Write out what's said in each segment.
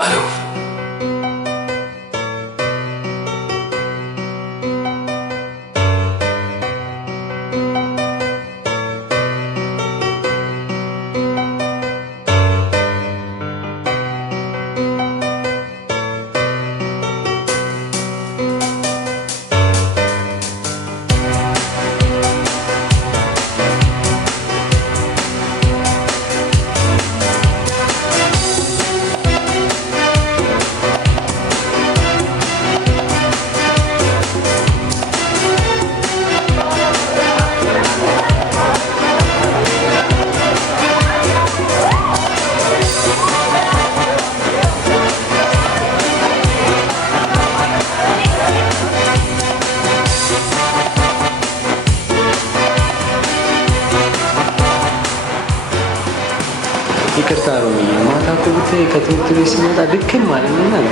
አለው። ይቅርታ ነው ማታ እኮ ብታይ ከትምህርት ቤት ስመጣ ድክም ማለት ነው።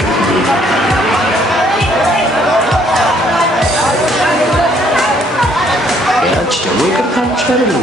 ያቺ ደግሞ ይቅርታ አልቻለም።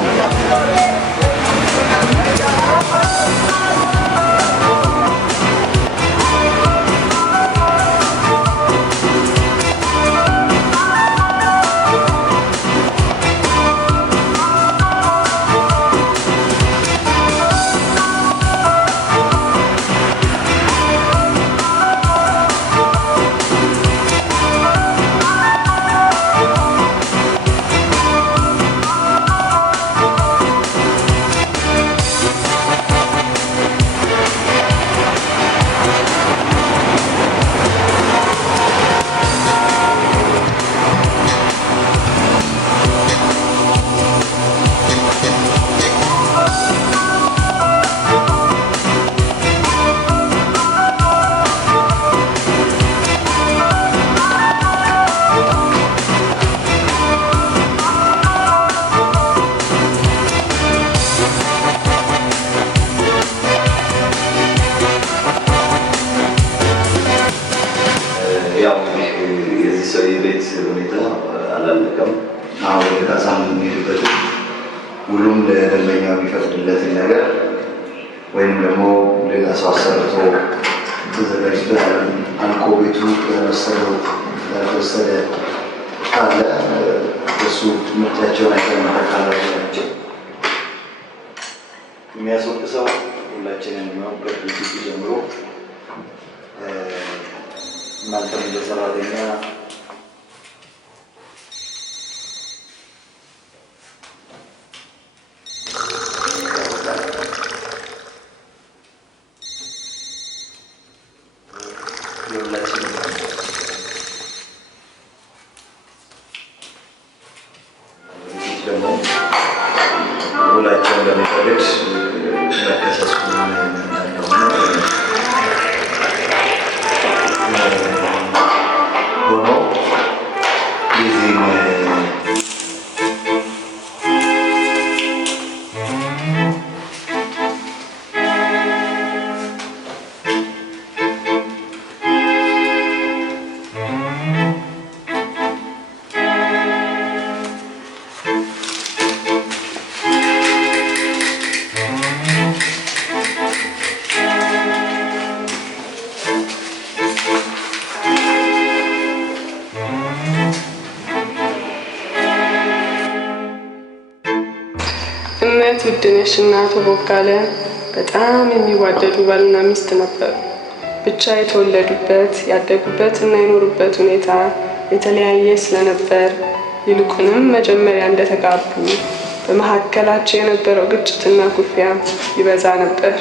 ሁሉም ለደንበኛው የሚፈቅድለትን ነገር ወይም ደግሞ ሌላ ሰው አሰርቶ ተዘጋጅቶ አልቆ ቤቱ ያልወሰደ ካለ እሱ ምርጫቸውን አይተመካላቸው የሚያስወቅሰው ሁላችንን የሚሆን ከድርጅቱ ጀምሮ እናንተም እንደ ሰራተኛ ውድነሽና አቶ ቦጋለ በጣም የሚዋደዱ ባልና ሚስት ነበሩ። ብቻ የተወለዱበት ያደጉበት እና የኖሩበት ሁኔታ የተለያየ ስለነበር ይልቁንም መጀመሪያ እንደተጋቡ በመካከላቸው የነበረው ግጭትና ኩርፊያ ይበዛ ነበር።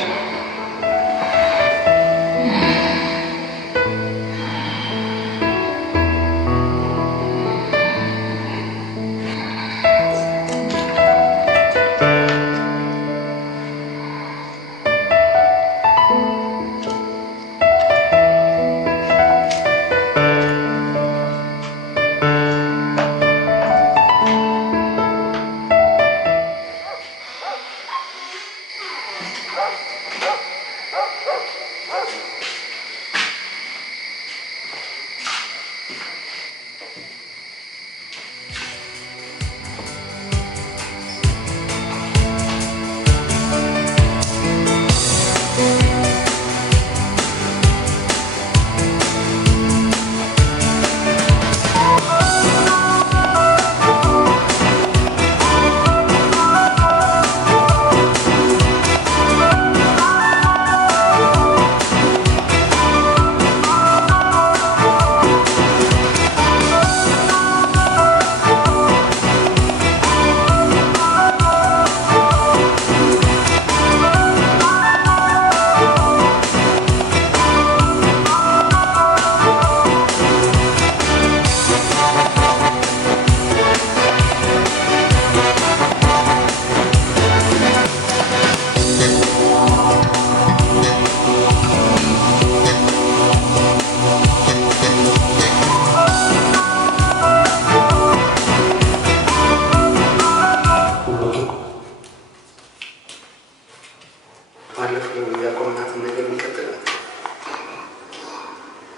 ባለፈው ያቆምናትን ነገር እንቀጥላለን።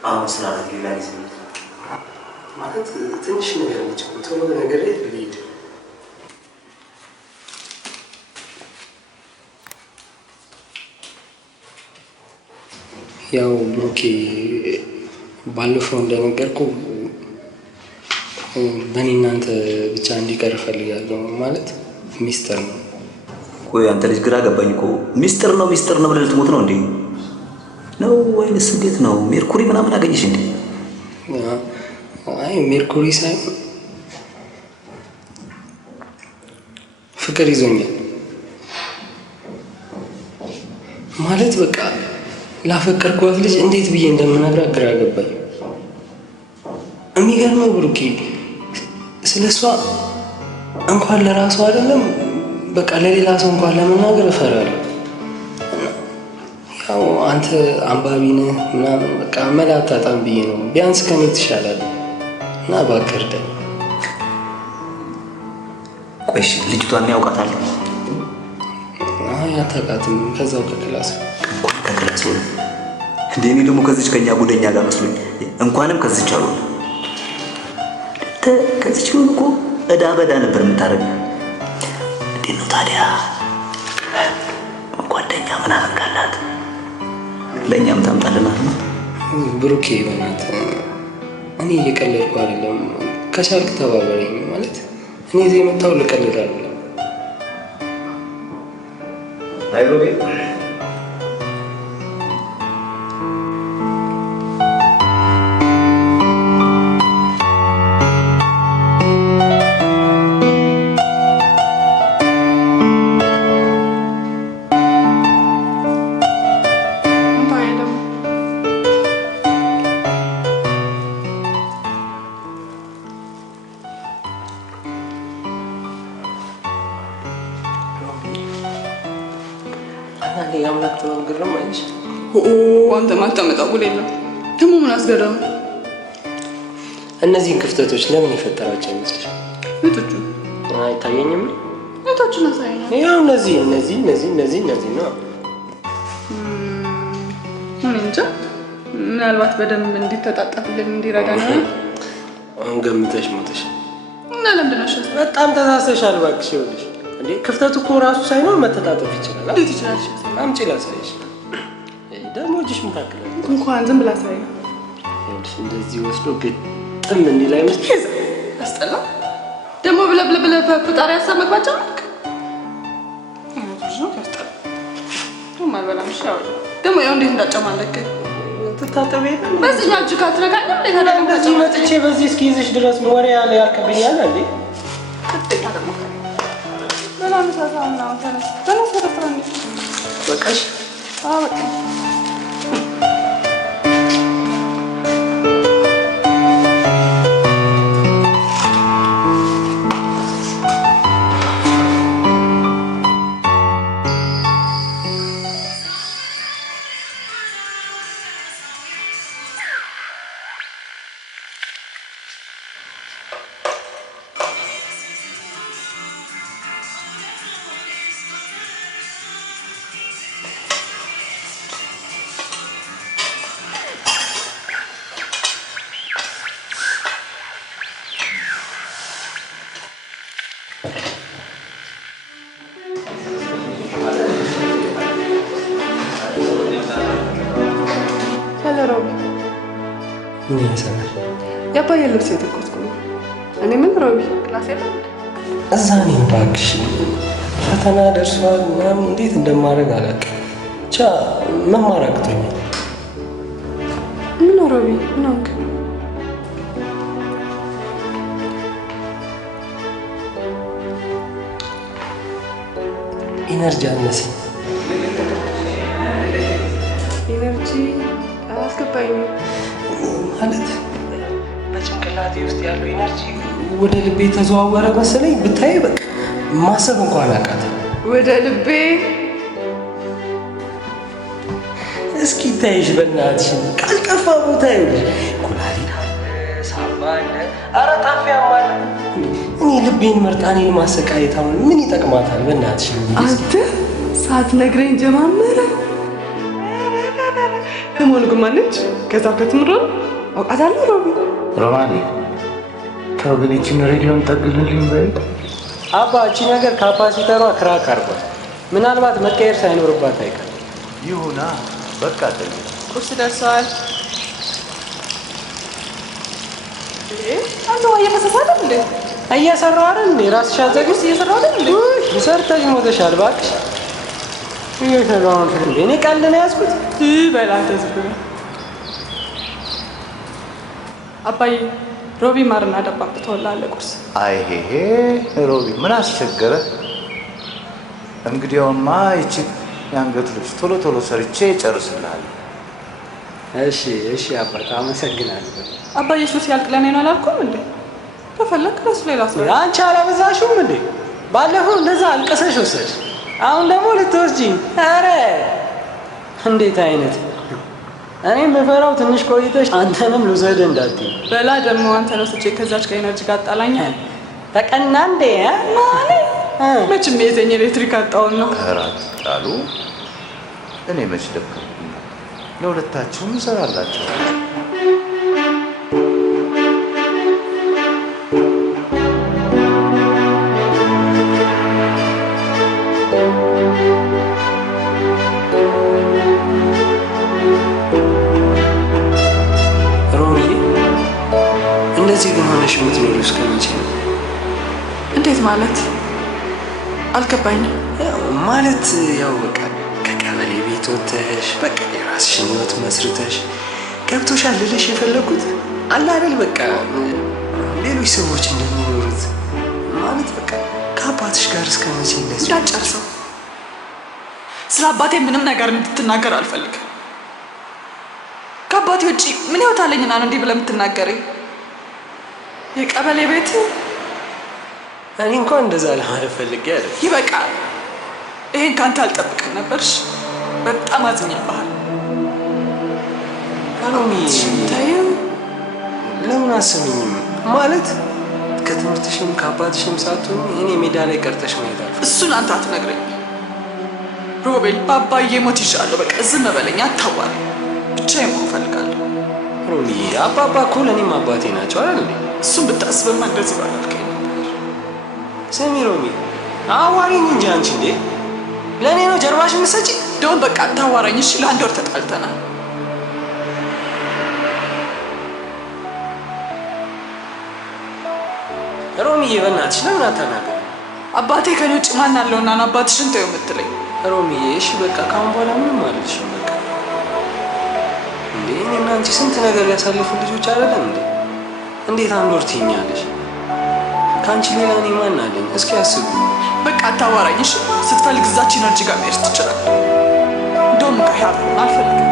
አሁን ስራ ሌላ ጊዜ ማለት ትንሽ ነገር ነች። ቶሎ ነገር ላይ ልሂድ። ያው ብሩኬ ባለፈው እንደነገርኩ በእኔ እናንተ ብቻ እንዲቀር እፈልጋለሁ። ማለት ሚስጥር ነው። ቆይ አንተ ልጅ ግራ ገባኝ እኮ። ሚስጥር ነው ብለህ ልትሞት ነው እንዴ? ነው ወይንስ እንዴት ነው? ሜርኩሪ ምናምን አገኘሽ እንዴ? አይ ሜርኩሪ ሳይሆን ፍቅር ይዞኛል። ማለት በቃ ላፈቀርኳት ልጅ እንዴት ብዬ እንደምነግራት ግራ ገባኝ። የሚገርመው ብሩኬ ስለ እሷ እንኳን ለራሱ አይደለም በቃ ለሌላ ሰው እንኳን ለመናገር እፈራለሁ። ያው አንተ አንባቢ ነህ ምናምን በቃ መላ አታጣም ብዬ ነው። ቢያንስ ከኔ ትሻላለህ እና እባክህ እርዳኝ። ቆይ እሺ ልጅቷን ያውቃታል? አይ አታውቃትም። ከዛው ከክላስ ሆነ እንዴ? እኔ ደግሞ ከዚች ከኛ ጉደኛ ጋር መስሎኝ እንኳንም ከዚች አሉ ከዚች ሆነ እኮ እዳ በዳ ነበር የምታደርገው። እንዴት ነው ታዲያ ጓደኛ ምናምን ካላት ለእኛም ታምጣልናል ነው? ብሩኬ በእናትህ እኔ እየቀለድኩ አይደለም። ከቻልክ ተባበረኝ። ማለት እኔ እዚህ የመጣሁ ልቀልድ አይደለም። አይሮቤ የአምላክ ጥበብ ግርም አይልሽ? አንተ ማታመጣው ጉድ የለም። ደግሞ ምን አስገረመ? እነዚህን ክፍተቶች ለምን የፈጠራቸው ይመስልሻል? ቤቶቹ አይታየኝም። ቤቶቹን አሳየኛል። ያው እነዚህ ነው። እንጃ ምናልባት በደንብ እንዲተጣጣፍልን እንዲረዳ ነው። አሁን ገምተሽ ሞተሽ እና ለምንድን ነው ሸስ? በጣም ተሳሰሻል እባክሽ። ይኸውልሽ እንዴ ክፍተቱ እኮ ራሱ ሳይኖር መተጣጠፍ ይችላል። እንዴት ይችላል? አምጪ ላሳይሽ። ደግሞ እጅሽ ምን ታክላል? እንኳን ዝም ብላ ሳይ ይኸውልሽ እንደዚህ ወስዶ ግጥም እንዲህ ላይ መስል አስጠላ። ደግሞ ብለህ በፈጣሪ ሀሳብ መግባት ጀመርክ። ደግሞ ያው እንዴት እንዳጨማለቅ ትታጠብ የለም። በዚህኛው እጅ ካትረጋኝ እንደዚህ መጥቼ በዚህ እስኪይዝሽ ድረስ ወሬ ያለ ያልቅብኛል እንዴ? በቃሽ። ምን ይሰራል? የአባዬ ልብስ የተኮስኩ ነው። እኔ ምን ሮቢ ክላስ የለም እዛ ነኝ። እባክሽ ፈተና ደርሷል ምናምን እንዴት እንደማደርግ አላውቅም። ብቻ መማር አቅቶኛል። ምን ሮቢ ምን ሆንክ? ኢነርጂ አነሰኝ። ኢነርጂ አላስገባኝም ማለት በጭንቅላቴ ውስጥ ያለው ኢነርጂ ወደ ልቤ ተዘዋወረ መሰለኝ። ብታይ በቃ ማሰብ እንኳን አቃተኝ። ወደ ልቤ እስኪ ታይሽ በእናትሽ ቀልጠፋ ቦታ ይኸውልሽ፣ ኩላሊት አለ፣ ሳምባ አለ፣ ኧረ ጣፊያም አለ። እኔ ልቤን መርጣኔን ማሰቃየት አሁን ምን ይጠቅማታል? በእናትሽ አንተ ሳትነግረኝ ጀማመረ። ለመሆኑ ግን ማነች? ከዛ ከትምሮ አውቃታለሁ። ሮማኔ ተው ግን ይህችን ሬዲዮን ጠግልልኝ በይ። አባ እቺ ነገር ካፓሲተሯ ክራክ አርጓል። ምናልባት መቀየር ሳይኖርባት አይቀር። ይሁና በቃ ተኝ። ቁርስ ደርሰዋል። አንተ ወይ መሰሳት እንዴ? እየሰራሁ አይደል እንዴ? ራስሽ አዘግስ እየሰራሁ አይደል እንዴ? ሰርተሽ ሞተሻል እባክሽ። እየሰራሁ ነው እንዴ? እኔ ቀልድ ነው ያዝኩት። በላ አንተ ዝም ብለህ አባዬ ሮቢ ማርና ዳባ አምጥተውልሃል ቁርስ። አይ ሄ ሮቢ ምን አስቸገረ? እንግዲያውማ ይቺ የአንገት ልብስ ቶሎ ቶሎ ሰርቼ እጨርስልሃለሁ። እሺ እሺ አባት አመሰግናለሁ። አባዬ እሱ ሲያልቅ ለኔ ነው አላልኩም እንዴ? ከፈለክ ለሱ ሌላ ሰው አንቺ አላበዛሽውም እንዴ? ባለፈው እንደዛ አልቀሰሽ ወሰድሽ፣ አሁን ደግሞ ልትወስጂኝ? ኧረ እንዴት አይነት! እኔም በፈራው ትንሽ ቆይተሽ አንተንም ልውሰድ እንዳትዪ። በላ ደግሞ አንተ ነው ስቼ ከዛች ከኤነርጂ ጋር አጣላኛል። ተቀና እንዴ ማለት መቼም የዘኝ ኤሌክትሪክ አጣውን ነው። እራት ጣሉ። እኔ መች ደከምኩኝ? ለሁለታችሁም እሰራላችሁ። እንደዚህ ግን ሆነሽ የምትኖሪው እስከ መቼ ነው? እንዴት ማለት አልገባኝም። ማለት ያው በቃ ከቀበሌ ቤት ወጥተሽ በቃ የራስሽን ህይወት መስርተሽ ገብቶሻል ልልሽ የፈለኩት አለ አይደል? በቃ ሌሎች ሰዎች እንደሚኖሩት ማለት በቃ ከአባትሽ ጋር እስከ መቼ እንደዚህ? እንዳትጨርሰው። ስለ አባቴ ምንም ነገር እንድትናገር አልፈልግም። ከአባቴ ውጭ ምን ህይወት አለኝና ነው እንዲህ ብለህ የምትናገረኝ? የቀበሌ ቤት እኔ እንኳን እንደዛ ለማለት ፈልጌ አይደል። ይበቃል። ይሄን ካንተ አልጠብቅም ነበርሽ። በጣም አዝኜብሃል። አሎሚ ታየው ለምን አሰሚኝም? ማለት ከትምህርትሽም ከአባትሽም ሳትሆን እኔ ሜዳ ላይ ቀርተሽ ማየት አልፈልግም። እሱን አንተ አትነግረኝ ሮቤል። በአባዬ ሞት ይሻለሁ። በቃ ዝም በለኝ፣ አታዋሪ። ብቻዬን መሆን እፈልጋለሁ። ሮሚ አባባ እኮ ለእኔም አባቴ ናቸው አይደል እንዴ? እሱን ብታስበማ እንደዚህ ባላልከኝ ነበር። ስሚ ሮሚ አዋሪኝ እንጂ አንቺ እንዴ ለእኔ ነው ጀርባሽ የምትሰጪ? ደውን በቃ አታዋራኝ እሺ። ለአንድ ወር ተጣልተናል። ሮሚዬ በእናትሽ ለምን አታናገሪኝ? አባቴ ከኔ ውጭ ማን አለውና ነው አባትሽን ተይው የምትለኝ? ሮሚዬ እሺ በቃ ካሁን በኋላ ምንም አልልሽም። በቃ እንዴ እኔና አንቺ ስንት ነገር ያሳለፉ ልጆች አይደለም እንዴ? እንዴት አንድ ወር ትይኛለሽ? ከአንቺ ሌላ እኔ ማን አለኝ? እስኪ አስቡ። በቃ አታዋራኝ እሺ። ስትፈልግ እዛች ኢነርጂ ጋር መሄድ ትችላለህ። እንደውም ከያፍ አልፈልግም።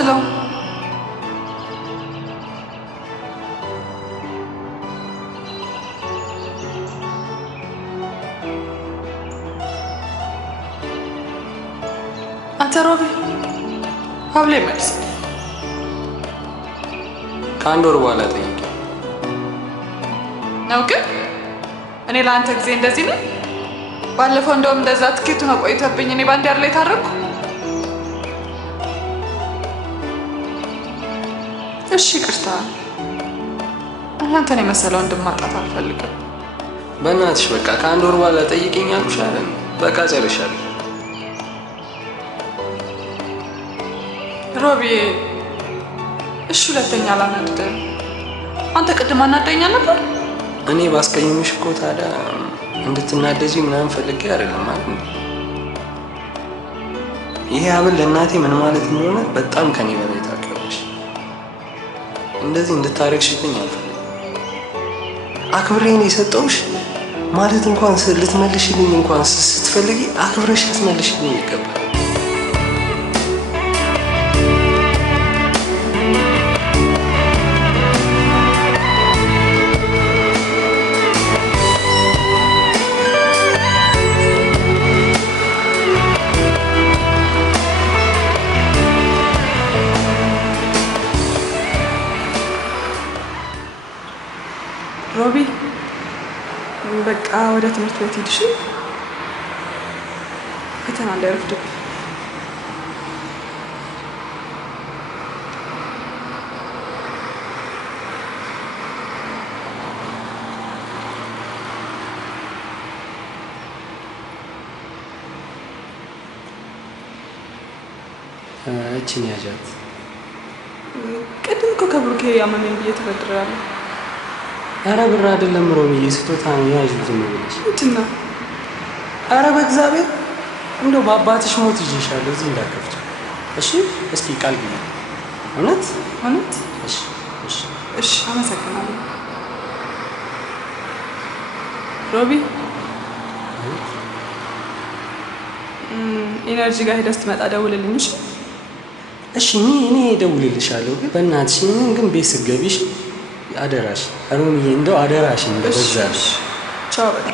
አትለው? አንተ ሮቢ ሀብሌ መልስ ከአንድ ወር በኋላ ጠይቅ ነው። ግን እኔ ለአንተ ጊዜ እንደዚህ ነው። ባለፈው እንደውም እንደዛ ትኬቱን አቆይተብኝ እኔ ባንድ ያር ላይ ታረኩ። እሺ ይቅርታ። አንተን የመሰለው እንድማጣት አልፈልግም። በእናትሽ በቃ ከአንድ ወር በኋላ ጠይቅኝ አልኩሽ አይደል? በቃ ጨርሻለሁ። ሮቢዬ እሺ፣ ሁለተኛ አላናድደም። አንተ ቅድም አናደኛ ነበር። እኔ ባስቀየምሽ እኮ ታዲያ እንድትናደጂ ምናምን ፈልጌ አይደለም ማለት ነው። ይሄ ሀብል ለእናቴ ምን ማለት እንደሆነ በጣም ከኔ በላይ ታውቂያለሽ። እንደዚህ እንድታረግሽልኝ አልፈልግም። አክብሬን የሰጠውሽ ማለት እንኳን ልትመልሽልኝ እንኳን ስትፈልጊ አክብረሽ ልትመልሽልኝ ይገባል። ሮቢ በቃ ወደ ትምህርት ቤት ሂድሽ፣ ፈተና እንዳይረፍድብኝ። እችን ያዣት። ቅድም እኮ ከብሩኬ ያመመኝ ብዬ ተበድራለሁ። ኧረ ብር አይደለም ሮሚዬ፣ ስጦታ ነው። ያዥ ዝም ብለሽ። ምንድን ነው? ኧረ በእግዚአብሔር እንደው በአባትሽ ሞት ይዤሻለሁ። እዚህ እንዳከፍች እሺ? እስኪ ቃል ግቢ። እውነት እውነት? እሺ እሺ እሺ። አመሰግናለሁ ሮቢ። ኢነርጂ ጋር ሄደህ ስትመጣ ደውልልኝ እሺ? እሺ እኔ እደውልልሻለሁ። ግን በእናትሽ ግን ቤት ስትገቢሽ አደራሽ ሮሚዬ፣ እንደው አደራሽ እንደበዛሽ። ቻው በቃ።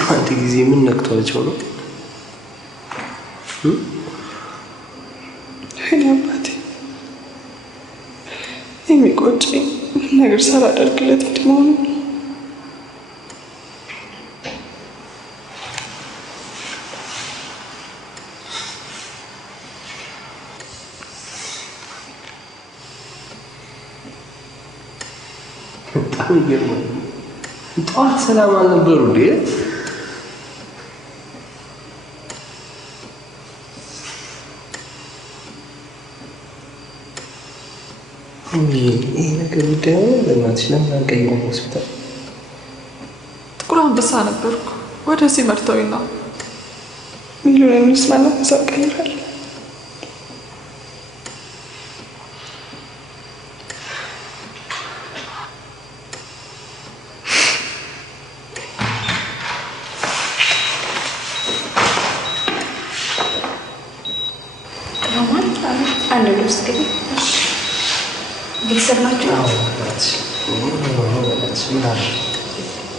በአንድ ጊዜ ምን ነክቷቸው ነው? እኔ አባቴ የሚቆጨኝ ነገር ሳላደርግለት እንዲህ መሆኑ። በጣም ይገርማል። ጠዋት ሰላም አልነበሩ እንዴ? ይሄ ነገር ጉዳይ ነው። በእናትሽ ለምን አንቀይረም ሆስፒታል? ጥቁር አንበሳ ነበርኩ፣ ወደዚህ መርተውኝ ነው። ሚሊዮን ሚስማና ሀሳብ ቀይራል። አንድ ልብስ ግን ቤተሰብ ናቸው።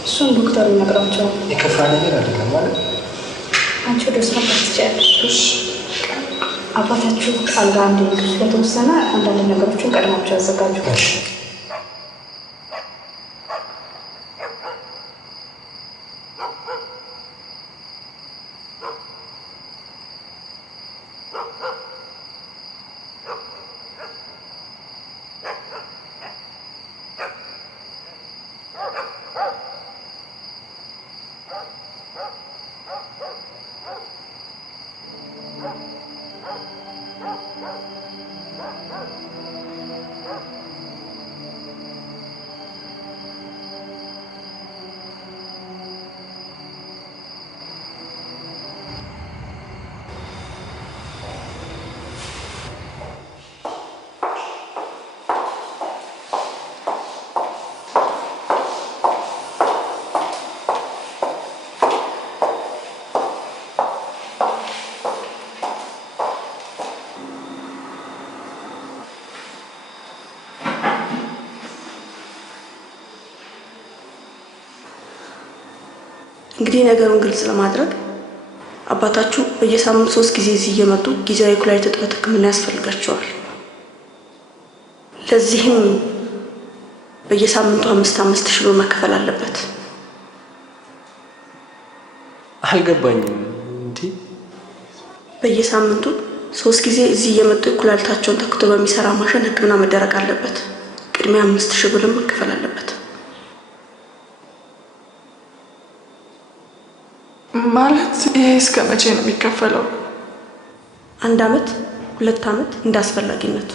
እሱን ዶክተር ነግራቸው የከፋ ነገር አይደለም ማለት አንቺ ወደ ስራ ትችያለሽ። አባታችሁ አልጋ እንዲሄዱ ስለተወሰነ አንዳንድ ነገሮችን ቀድማችሁ ያዘጋጁ። እንግዲህ ነገሩን ግልጽ ለማድረግ አባታችሁ በየሳምንቱ 3 ጊዜ እዚህ እየመጡ ጊዜያዊ ኩላሊት እጥበት ሕክምና ያስፈልጋቸዋል። ለዚህም በየሳምንቱ 5,000 ብር መከፈል አለበት። አልገባኝም። እንዴ በየሳምንቱ 3 ጊዜ እዚህ እየመጡ ኩላሊታቸውን ተክቶ በሚሰራ ማሽን ሕክምና መደረግ አለበት። ቅድሚያ 5,000 ብር መከፈል አለበት። ማለት ይሄ እስከ መቼ ነው የሚከፈለው? 1 ዓመት 2 ዓመት እንዳስፈላጊነቱ።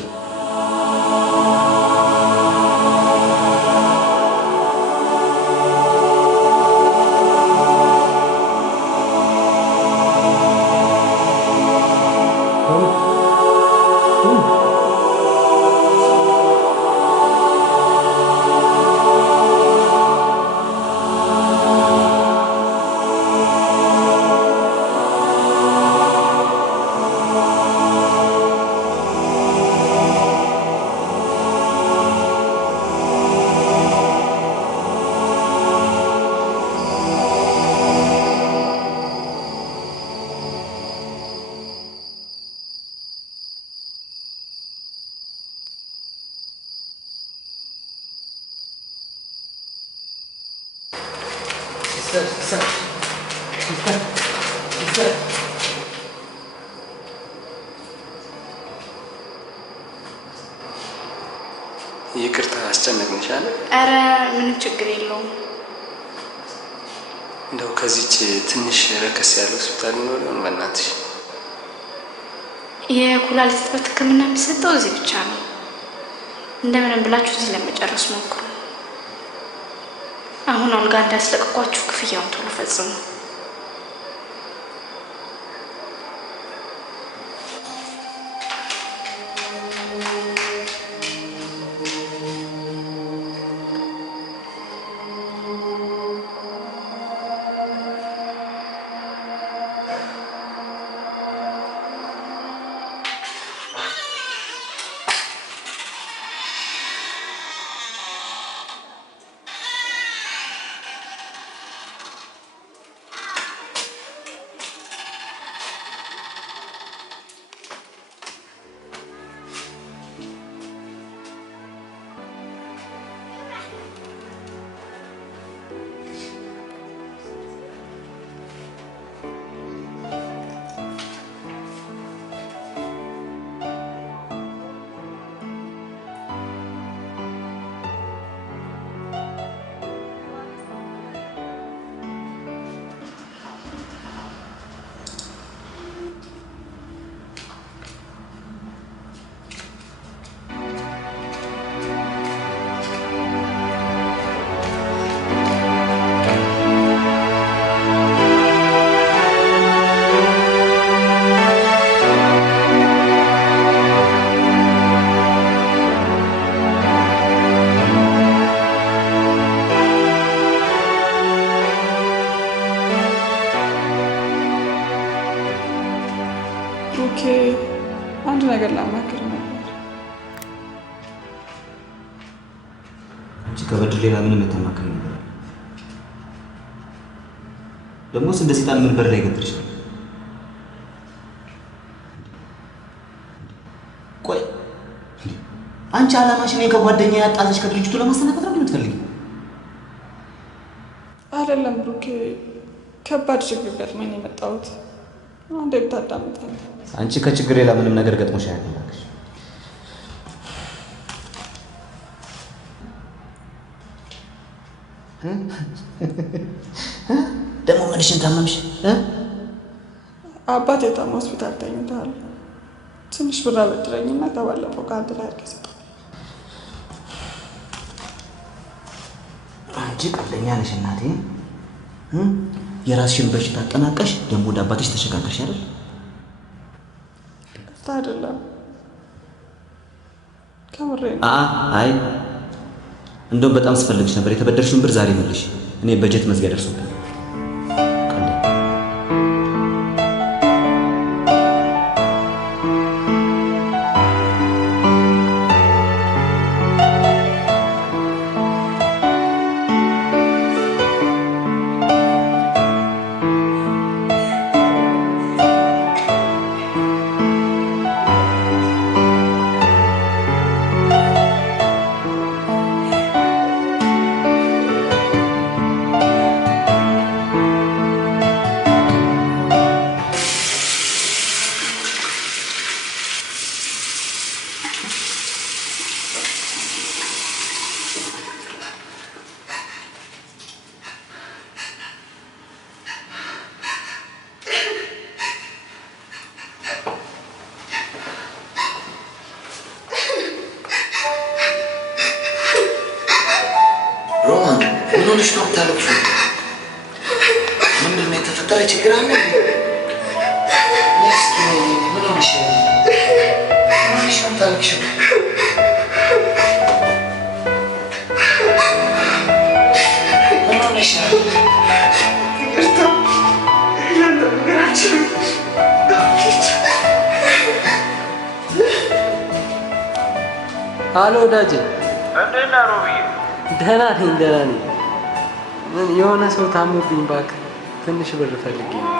ይቅርታ አስጨነቅንሽ አለ። ኧረ ምንም ችግር የለውም። እንደው ከዚች ትንሽ ረከስ ያለ ሆስፒታል ይኖር ይሆን? በእናትሽ የኩላሊት እጥበት ሕክምና የሚሰጠው እዚህ ብቻ ነው። እንደምንም ብላችሁ እዚህ ለመጨረስ ሞክሩ። አሁን አልጋ እንዳያስለቅቋችሁ ክፍያውን ቶሎ ፈጽሙ። አንድ ነገር ላማክር ነበር። አንቺ ከበድር ሌላ ምንም የምታማክሪ ነገር አለ? ደግሞስ እንደ ሰይጣን ምን በር ላይ ገትርሻል? አንቺ አላማሽን ከጓደኛ ያጣዘሽ ከድርጅቱ ለማሰናበት ነው የምትፈልጊው? አይደለም ብሩኬ፣ ከባድ ችግር ገጥሞኝ ነው የመጣሁት። አንዴ ብታዳምጠኝ። አንቺ ከችግር ሌላ ምንም ነገር ገጥሞሽ አያውቅም። ደግሞ መልሽን ታመምሽ? አባቴ ታሞ ሆስፒታል ተኝቷል። ትንሽ ብር አበድረኝና ከባለፈው ከአንድ ላይ አድርጌ ሰጠው። አንቺ ቀልደኛ ነሽ እናቴ። የራስሽን በሽታ አጠናቀሽ ደግሞ ወደ አባትሽ ተሸጋገርሽ አይደል? አይደለም ከምሬ ነው። አይ እንደውም በጣም ስፈልግሽ ነበር። የተበደርሽውን ብር ዛሬ መልሽ። እኔ በጀት መዝጊያ ደርሶብኝ። ሆነሽ ነው የምታለቅሽው? ምንድን ነው የተፈጠረ ችግር አለ? እስኪ ምን ሆነሽ ነው የምታለቅሽው? ምን ሆነሽ ነው? አሎ ወዳጄ፣ እንዴት ነህ ሮብዬ? ደህና ነኝ። ምን የሆነ ሰው ታሞብኝ እባክህ ትንሽ ብር ፈልጌ ነበር።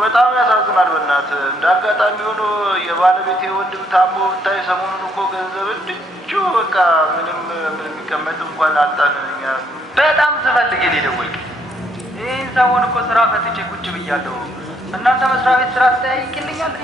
በጣም ያሳዝናል። በእናትህ እንደ አጋጣሚ ሆኖ የባለቤቴ ወንድም ታሞ ብታይ ሰሞኑን እኮ ገንዘብ እንድጁ በቃ ምንም የሚቀመጥ እንኳን አጣን። እኛ በጣም ስፈልግ እኔ ደወልክ። ይህን ሰሞን እኮ ስራ ፈትቼ ቁጭ ብያለሁ። እናንተ መስሪያ ቤት ስራ ትጠያይቅልኛለህ?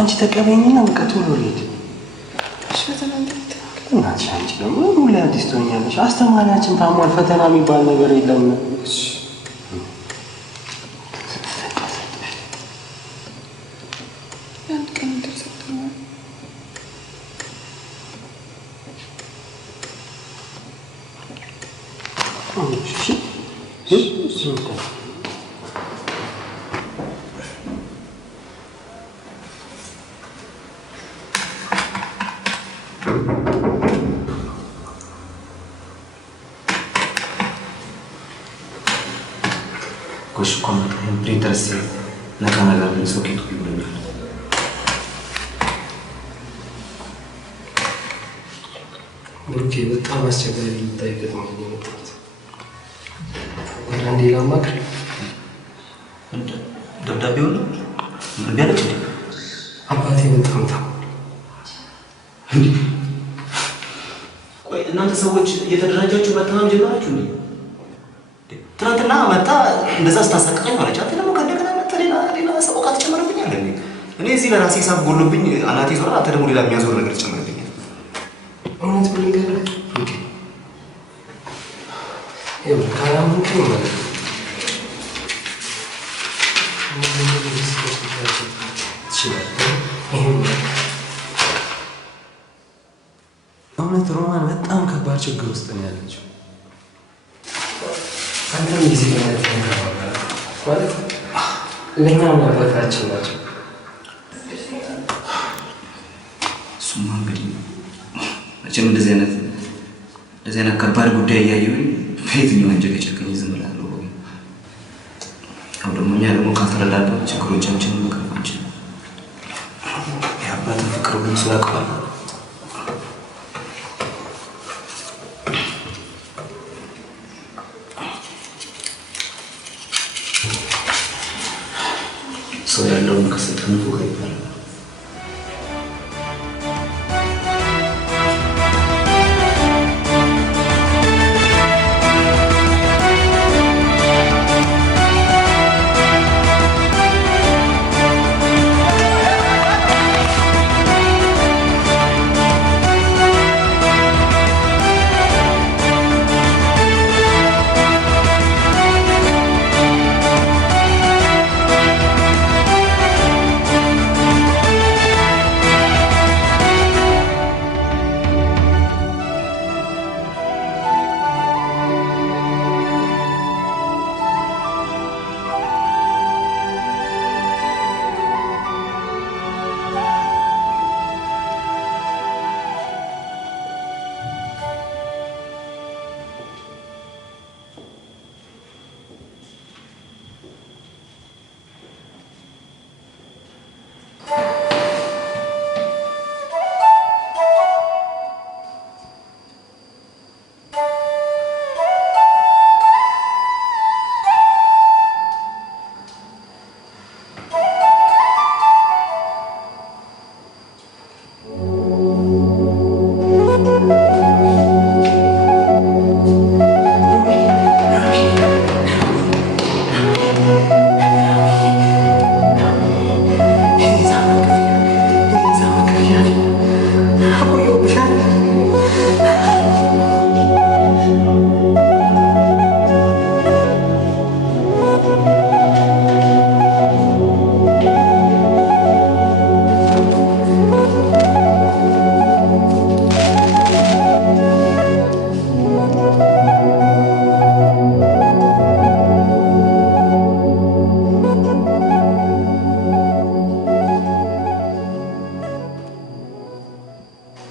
አንቺ ተቀበይኝና በቃ ቶሎ ልሂድ። እናትሽ አንቺ ደግሞ ሁሌ አዲስ ትሆኛለሽ። አስተማሪያችን ታሟል፣ ፈተና የሚባል ነገር የለም። ጎሽ እኮ መጣ። ይሄን ፕሪንተር እስኪ ነካ ነገር ሶኬቱ ይብለኛል። ብሩኬ በጣም አስቸጋሪ ታይገጥ ነው የመጣሁት። አንዴ ላማክር። ደብዳቤው ነው ቢያለች እንዴ? አባቴ በጣም ታው። ቆይ እናንተ ሰዎች እየተደራጃችሁ በጣም ጀመራችሁ እንዴ? ትናንትና መጣ እንደዛ ስታሳቅቀኝ አለች። አንተ ደግሞ ከእንደገና መጣ ሌላ ሰቆቃ ትጨምርብኛለህ እንዴ? እኔ እዚህ ለራሴ ሂሳብ ጎሎብኝ አናቴ ዞራ፣ አንተ ደግሞ ሌላ የሚያዞር ነገር ትጨምርብኛለህ። እውነት ምን ልንገርህ ብሩኬ፣ ይኸውልህ ካላመንከኝ ማለት ነው እውነት ሮማን በጣም ከባድ ችግር ውስጥ ነው ያለችው። አንተም ጊዜ ማለት ለእኛም አባታችን ናቸው። እሱማ እንግዲህ መቼም እንደዚህ አይነት ከባድ ጉዳይ እያየሁኝ በየትኛው አንጀገጨገኝ ዝም እላለሁ። ያው ደግሞ እኛ ደግሞ ካልተረዳዳን ችግሮቻችንን መቅረፍ አንችልም። የአባትን ፍቅር ሁሉም ስላውቀዋል። ሰው ያለውን ከሰጠን ፎቅ ይባላል።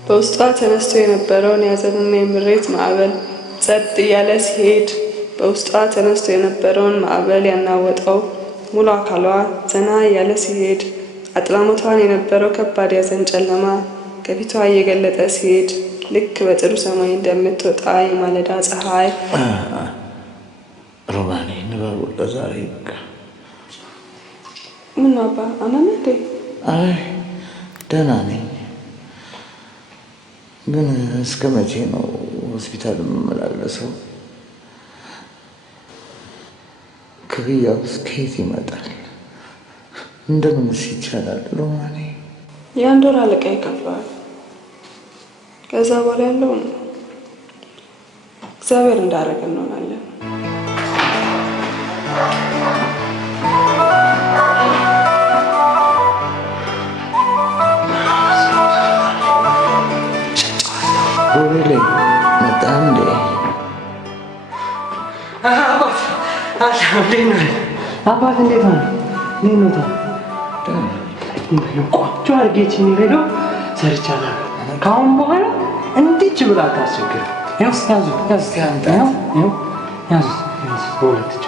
በውስጧ ተነስቶ የነበረውን የሐዘንና የምሬት ማዕበል ጸጥ እያለ ሲሄድ በውስጧ ተነስቶ የነበረውን ማዕበል ያናወጠው ሙሉ አካሏ ዘና እያለ ሲሄድ አጥላሞቷን የነበረው ከባድ ያዘን ጨለማ ከፊቷ እየገለጠ ሲሄድ ልክ በጥሩ ሰማይ እንደምትወጣ የማለዳ ፀሐይ። ሮማኔ ንባቡ ለዛሬ በቃ ምን አባ አናመዴ? አይ ደህና ነኝ፣ ግን እስከ መቼ ነው ሆስፒታል የምመላለሰው? ክፍያውስ ከየት ይመጣል? እንደምንስ ይቻላል? ሮማኔ የአንድ ወር አለቃ ይከፍለዋል። ከዛ በኋላ ያለው ነው እግዚአብሔር እንዳደረገ እንሆናለን። ቦቤሌ መጣ እንዴ? አባት እንዴት ነው? እንዴት ነው? ቆንጆ አድርጌችን ሄደው ሰርቻለሁ። ከአሁን በኋላ እንዲች ብላ አታስቸግር። ያው ያዙ በሁለት እጅ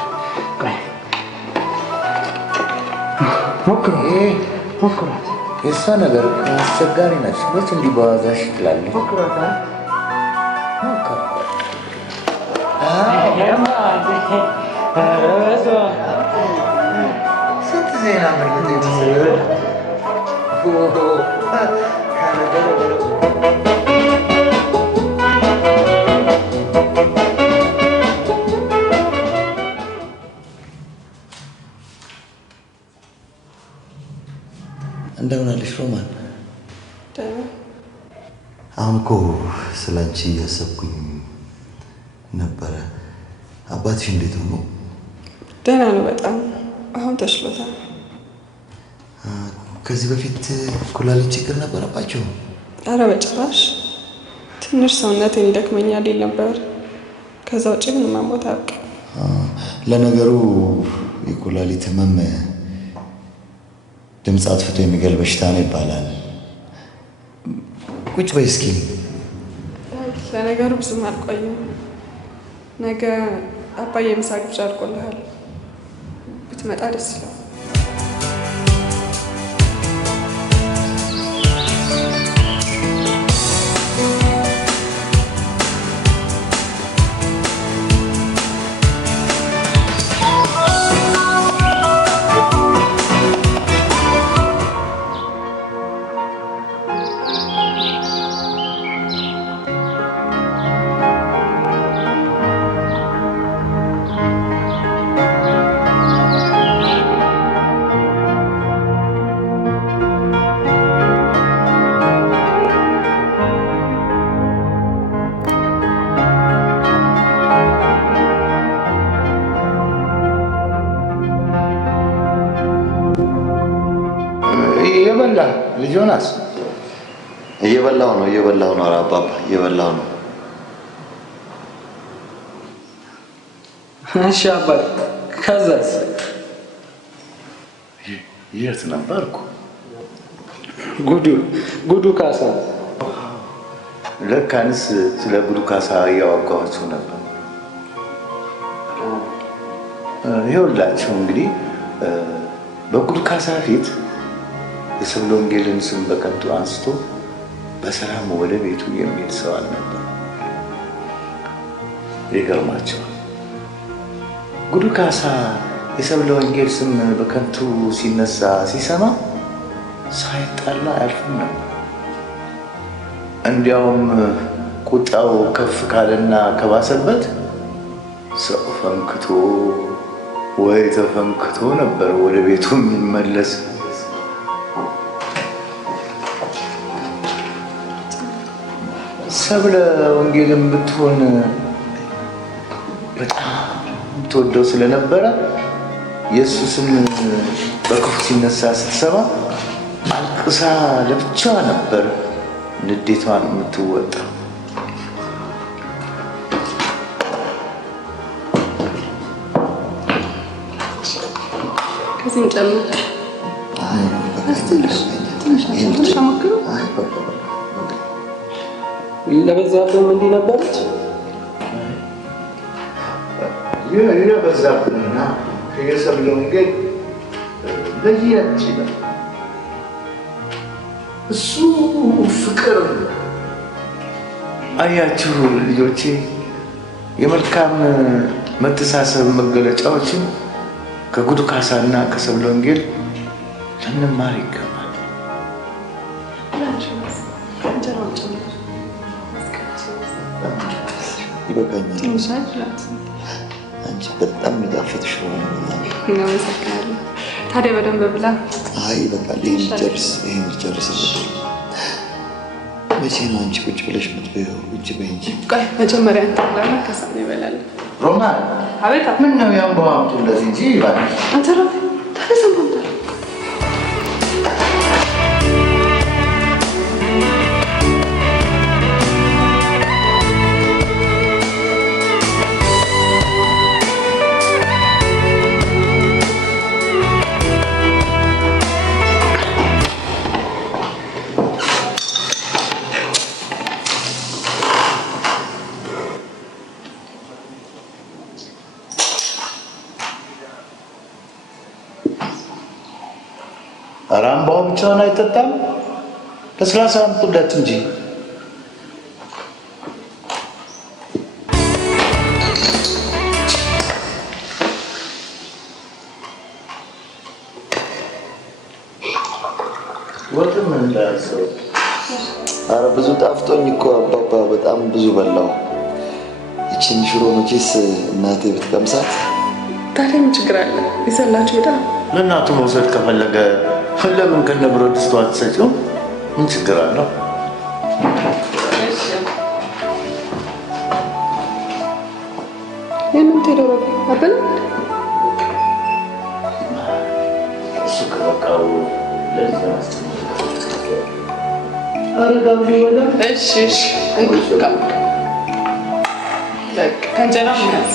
ሞክሯት። የእሷ ነገር አስቸጋሪ ነች። መች እንዲህ በዋዛሽ ትላለች። ስንት ዜና እንደምን አለሽ ሮማን? አሁን እኮ ስለ አንቺ እያሰብኩኝ ነበረ። አባትሽ እንዴት ሆኖ? ደህና ነው በጣም አሁን ተሽሎታል። ከዚህ በፊት ኩላሊት ችግር ነበረባቸው? አረ በጭራሽ ትንሽ ሰውነቴን ይደክመኛል ይል ነበር። ከዛ ውጭ ግን ማሞት አያውቅም። ለነገሩ የኩላሊት ህመም ድምፅ አጥፍቶ የሚገል በሽታ ነው ይባላል። ቁጭ በይ እስኪ። ለነገሩ ብዙም አልቆይም። ነገ አባዬ ምሳ ግብዣ አድርጎልሃል። ብትመጣ ደስ ይላል። ልጅ ዮናስ እየበላሁ ነው። ኧረ አባባ እየበላሁ ነው። እሺ አባት። ከዛስ? የት ነበርኩ? ጉዱ ካሳ። ለካንስ ስለ ጉዱ ካሳ እያወጋኋችሁ ነበር። ይኸውላችሁ እንግዲህ በጉዱ ካሳ ፊት የሰብለ ወንጌልን ስም በከንቱ አንስቶ በሰላም ወደ ቤቱ የሚሄድ ሰው አልነበር። ይገርማቸዋል። ጉዱ ካሳ የሰብለ ወንጌል ስም በከንቱ ሲነሳ ሲሰማ ሳይጣላ አያልፍም ነበር። እንዲያውም ቁጣው ከፍ ካለና ከባሰበት ሰው ፈንክቶ ወይ ተፈንክቶ ነበር ወደ ቤቱ የሚመለስ። ሰብለ ወንጌልም ብትሆን በጣም ተወደው ስለነበረ የእሱ ስም በክፉ ሲነሳ ስትሰማ አልቅሳ ለብቻዋ ነበር ንዴቷን የምትወጣው። ከዚህም ጨምር ትንሽ አሞክሩ። ለበዛብህም እንዲህ ነበረች። የበዛብህና የሰብለ ወንጌል ለየት ይላል። እሱ ፍቅር አያችሁ ልጆቼ፣ የመልካም መተሳሰብ መገለጫዎችን ከጉዱ ካሳና ከሰብለ ወንጌል ልንማር ይገባል። ይበቃኛል። አንቺ በጣም የሚጣፍጥ ሽሮ ነው። እናመሰግናለን። ታዲያ በደንብ ብላ። አይ ይበቃል። ይሄን ጨርስ። መቼ ነው አንቺ ቁጭ ብለሽ የምትበይው? ቁጭ በይ እንጂ። ቆይ መጀመሪያ አንተ ብላና ከዛ ነው ይበላል። ሮማን አቤት። ምን ነው ያንበዋምቱ እንደዚህ እንጂ ይባላል። አንተ ረፍ ታለሰምታ አራምባው ብቻውን አይጠጣም። ለስላሳ አምጡለት እንጂ። ወጥም እንዳያሰው። አረ ብዙ ጣፍጦኝ እኮ አባባ በጣም ብዙ በላው። እቺን ሽሮ መቼስ እናቴ ብትቀምሳት። ታዲያ ምን ችግር አለ? ይዘላችሁ ሄዳ ለእናቱ መውሰድ ከፈለገ ለምን ከነብረት ድስቷ አትሰጪው? ምን ችግር አለው? የምን ቴዶሮ አበል እሱ ከበቃው ለዚህ አረጋው ይወላ። እሺ እንካ ከእንጀራ ምናስ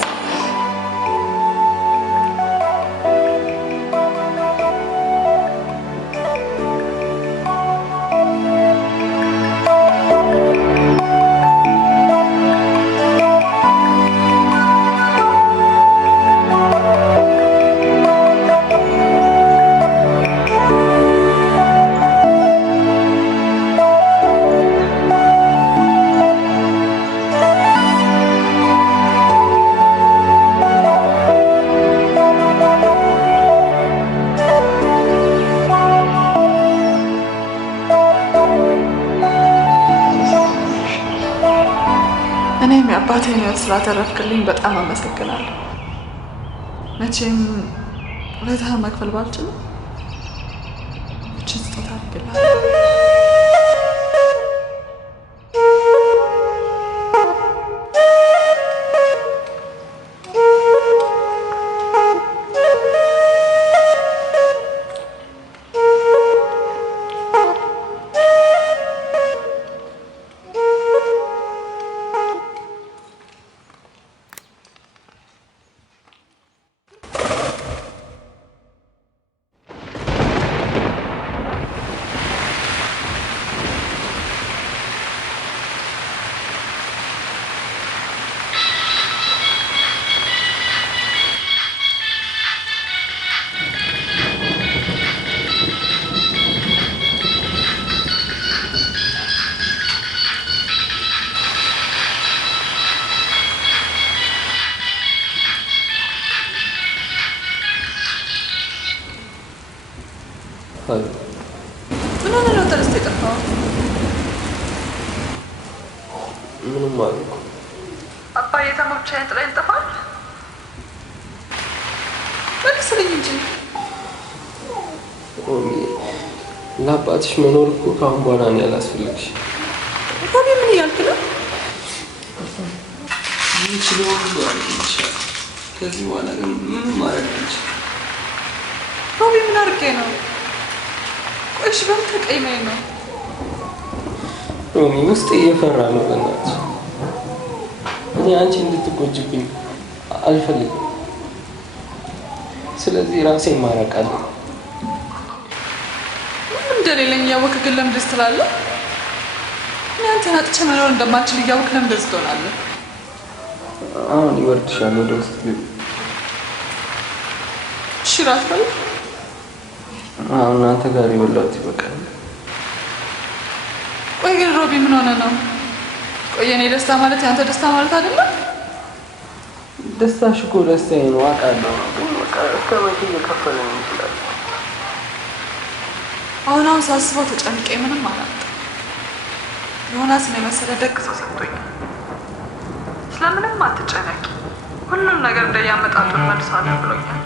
እኔም የአባቴን ሕይወት ስላተረፍክልኝ በጣም አመሰግናለሁ። መቼም ውለታህን መክፈል ባልችልም እችን ስጦታ አድርግልሃለሁ። ምን ሆነ ነው ተነስተህ የጠፋኸው? ምንም አልኩ። አባዬ ታሞ ብቻዬን ጥላኝ ጠፋል? መልስልኝ እንጂ። ለአባትሽ መኖር እኮ ከአሁን በኋላ እኔ አላስፈልግሽ። ታዲያ ምን እያልክ ነው? የምችለው ሁሉ አድርጌልሻለሁ። ከዚህ በኋላ ግን ምንም ማድረግ አልችልም። ሮቢ ምን አድርጌ ነው? ቆይሽ በምን ተቀይመኝ ነው? ሮሚ ውስጥ እየፈራ ነው። በእናትሽ እኔ አንቺ እንድትጎጅብኝ አልፈልግም። ስለዚህ ራሴን ማረቃለሁ። ምንም እንደሌለኝ እያወቅህ ግን ለምን ደስ ትላለህ? እኔ አንተን አጥቼ መኖር እንደማልችል እያወቅህ ለምን ደስ ትሆናለህ? አሁን ይወርድሻል ወደ ውስጥ ግቢ። እሺ እራት በል። አሁን እናንተ ጋር የበላሁት ይበቃል። ቆይ ግን ሮቢ ምን ሆነ ነው? ቆይ የኔ ደስታ ማለት ያንተ ደስታ ማለት አይደለም? ደስታሽ እኮ ደስታዬ ነው አውቃለሁ። ግን በቃ እስከ መቼ እየከፈለን እንችላለን? አሁን ሳስበው ተጨንቄ ምንም አላጣም። ዮናስን የመሰለ ደግ ሰው ሰጥቶኛል። ስለምንም አትጨነቂ፣ ሁሉም ነገር እንደያመጣጡ መልሳለሁ ብሎኛል።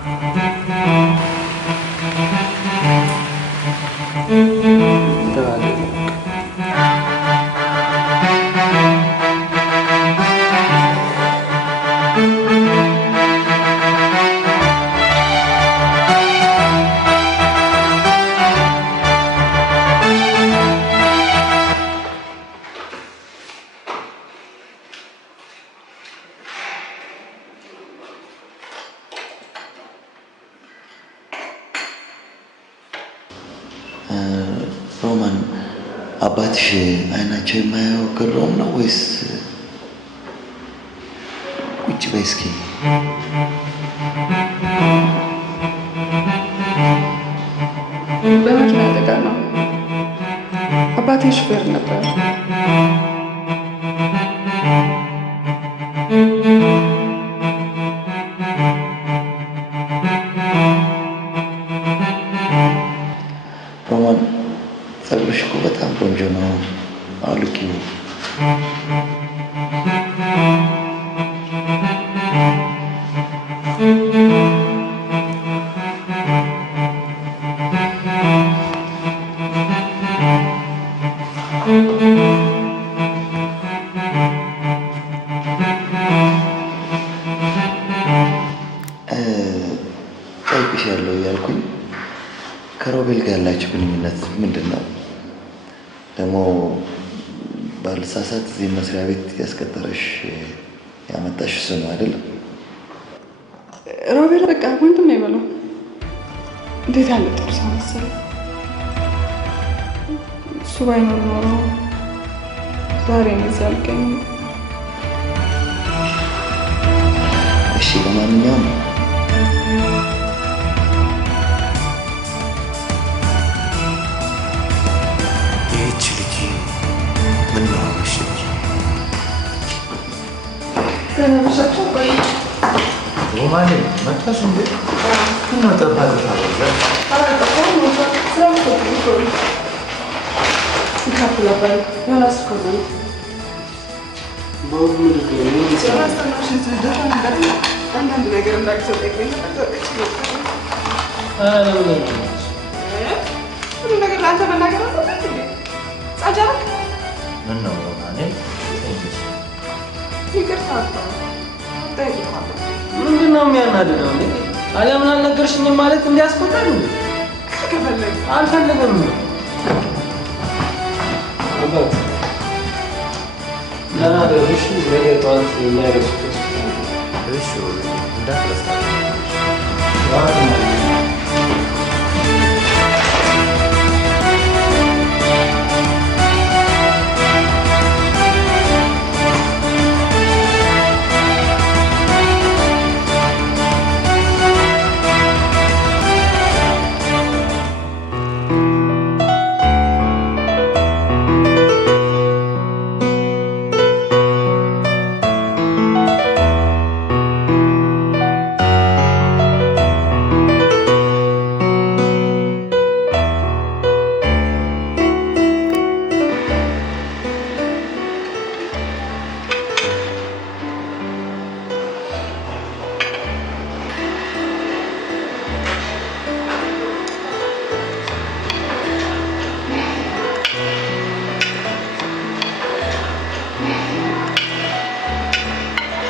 ሮማን አባትሽ አይናቸው የማያየው ግረውን ነው ወይስ? ቁጭ በይ እስኪ። በመኪና አባቴ ሹፌር ነበር። ሮማን ጸጉርሽ እኮ በጣም ቆንጆ ነው። አውልቂው። ጠይቅሻለሁ እያልኩኝ ከሮቤል ጋር ያላችሁ ግንኙነት ምንድን ነው? ደግሞ ባልሳሳት እዚህ መስሪያ ቤት ያስቀጠረሽ ያመጣሽ እሱ ነው አይደለም? ሮቤል በቃ ወንድም አይበለው። እንዴት ያለ ጥሩ ሰው መሰለህ። እሱ ባይኖር ኖሮ ዛሬ ነው እዚህ አልገኝም። እሺ ለማንኛውም ይህች ልጅ ምን ነው አመሸች? ተነብሻቸው ቆይ ሮማኔ መጣሽ እንዴ? ምን ነው ጠፋለሽ? አንዳንድ ነገር እንዳትሰጠኝ ሁሉ ነገር ለአንተ መናገር አለበት እንዴ? ጻጃክ ምን ነው ሮማኔ? ይቅርታ ምንድን ነው የሚያናድደው? አሊያ ምን አልነገርሽኝም ማለት እንዲያስቆጣኝ? ከፈለግ አልፈልግም። አባት ለናደርሽ ነገ ጠዋት የሚያደርሱት እሺ እንዳትረሳ።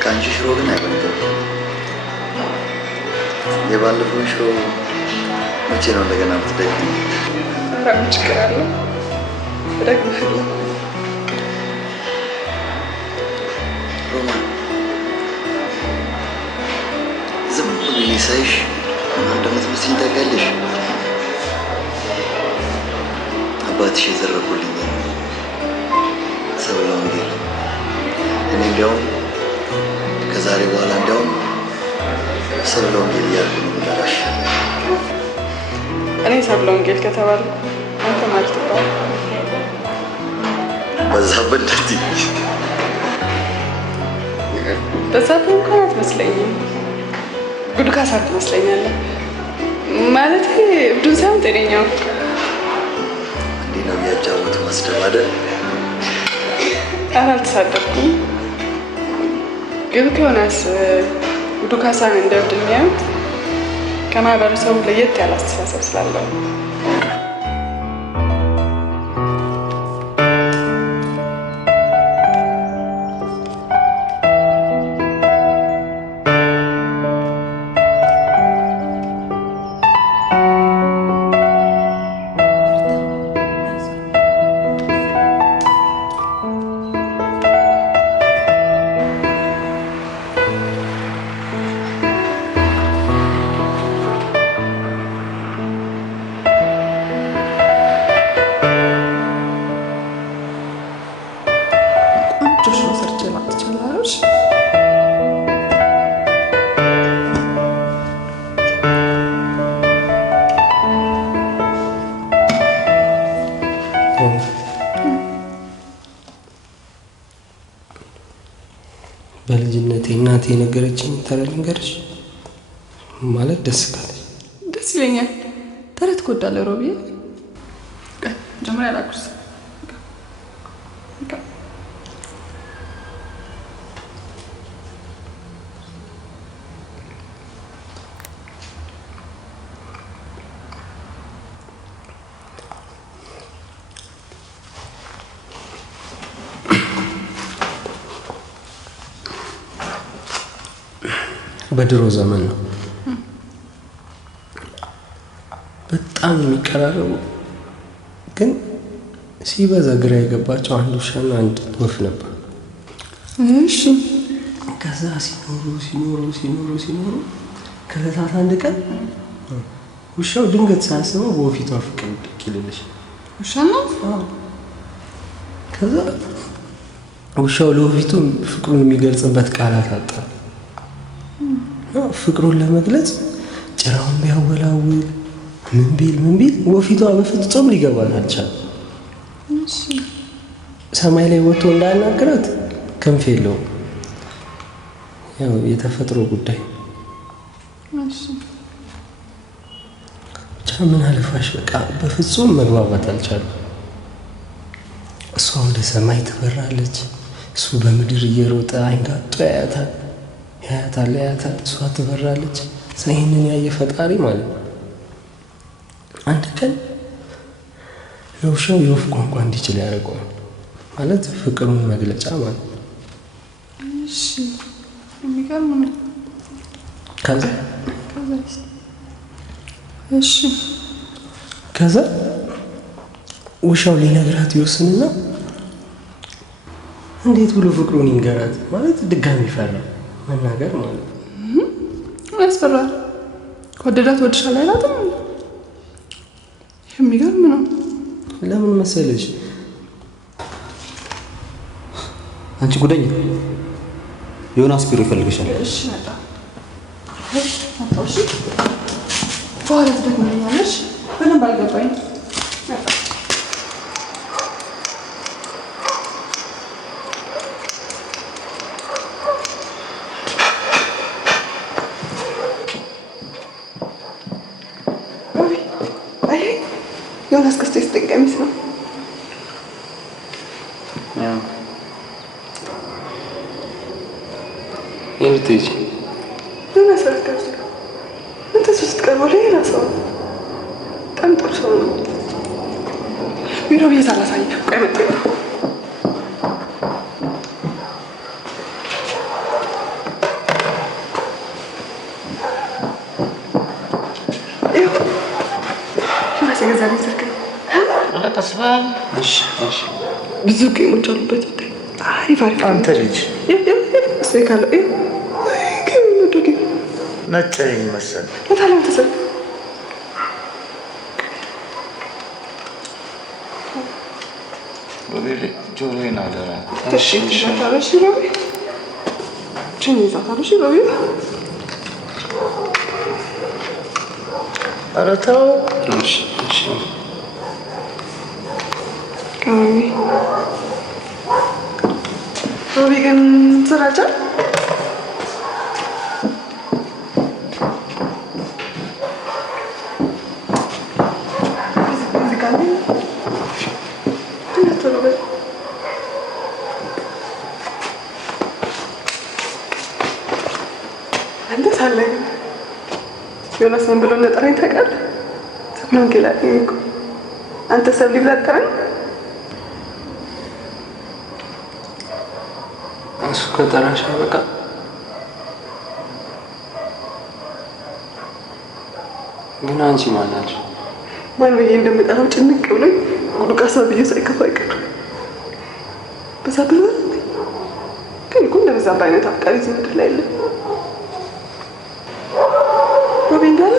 ከአንቺ ሽሮ ግን አይበልጥም። የባለፈውን ሽሮ መቼ ነው እንደገና የምትደግሚ? ምን ችግር አለው? እደግምሻለሁ። ሮማን ዝም ብዬ ሳይሽ ማን እንደምትመስይኝ ታውቂያለሽ? አባትሽ የዘረጉልኝ ሰብለ ወንጌል። እኔ እንዲያውም ከዛሬ በኋላ እንዲያውም ሰብለ ወንጌል እያልኩ ነው የምጠራሽ። እኔ ሰብለ ወንጌል ከተባልኩ አንተ ማለት ይባል በዛብህ እንደዚህ በዛብህ እንኳን አትመስለኝም። ጉድ ካሳ ትመስለኛለህ። ማለት እብዱን ሳይሆን ጤነኛው። እንዲህ ነው እያጫወቱ ማስደባደል። ኧረ አልተሳደብኩም። ግን ከሆነስ ጉዱ ካሳን እንደ እብድ የሚያዩት ከማህበረሰቡ ለየት ያለ አስተሳሰብ ስላለው እናቴ የነገረችኝ ተረት ልንገርሽ ማለት ደስ ካለሽ ደስ ይለኛል። ተረት ትወዳለህ ሮቢዬ? ጀምራ ያላኩስ በድሮ ዘመን ነው በጣም የሚቀራረቡ ግን ሲበዛ ግራ የገባቸው አንድ ውሻና አንድ ወፍ ነበር። እሺ ከዛ ሲኖሩ ከዕለታት አንድ ቀን ውሻው ድንገት ሳያስበው በወፊቷ ፍቅር ድቅ ይልልሽ። ውሻና ከዛ ውሻው ለወፊቱ ፍቅሩን የሚገልጽበት ቃላት አጣ። ፍቅሩን ለመግለጽ ጭራውን ቢያወላውል ምን ቢል ወፊቷ በፍጹም ሊገባን አልቻለም። ሰማይ ላይ ወጥቶ እንዳናገራት ክንፍ የለውም። ያው የተፈጥሮ ጉዳይ ብቻ ምን አለፋሽ በቃ በፍጹም መግባባት አልቻለም። እሷ ወደ ሰማይ ትበራለች፣ እሱ በምድር እየሮጠ አይንጋጦ ያያታል። እሷ ትበራለች። ይህንን ያየ ፈጣሪ ማለት ነው አንድ ቀን ለውሻው የወፍ ቋንቋ እንዲችል ያደርገዋል። ማለት ፍቅሩን መግለጫ ማለት ነው። እሺ የሚገርም ነው። ከዛ ውሻው ሊነግራት ይወስንና እንዴት ብሎ ፍቅሩን ይንገራት ማለት ድጋሚ ፈራ መናገር ማለት ነው። ያስፈራል። ከወደዳት ወድሻል አይላትም። የሚገርም ነው። ለምን መሰለሽ አንቺ ጉደኛ ዮናስ ቢሮ ይፈልግሻል። እሺ መጣ። እሺ በኋላ ትደግመኛለሽ። በደንብ አልገባኝም። ዮናስ ገዝቶ የሰጠኝ ቀሚስ ነው። የምትሄጂ ዮናስ ረስገብስ አንተ እሱ ስትቀርበው ሌላ ሰው በጣም ጥሩ ሰው ነው። ቢሮ ብዬ ሳላሳይ ቆይ መጣ። ዮናስ የገዛልኝ ስልክ ነው። ተስፋ ብዙ ጌሞች አሉበት። አሪፍ አንተ ልጅ እሱ ካለው ነጭ ይመስል ታለም ተሰል ወዴ ጆሮዬን አደራ። እሺ ታታለሽ ሮቢ ቸኝ ታታለሽ ሮቢ አረታው እሺ ሮቢ ግን ስራቻል ዮናስ ምን ብሎ እንደጠራኝ ታውቃለህ? ምን ገላኝ እኮ አንተ ሰብ ሊብላጠረኝ እሱ ከጠራሽ በቃ ግን አንቺ ማን ናችሁ? ማን ብዬ እንደምጠራው ጭንቅ ብሎኝ ጉዱቃሳ ብዬ ሳይከፋ አይቀርም። በዛ ብሎ ግን እኮ እንደዛ በአይነት አፍቃሪ እዚህ ምድር ላይ የለም። ሮቢ እንዳለ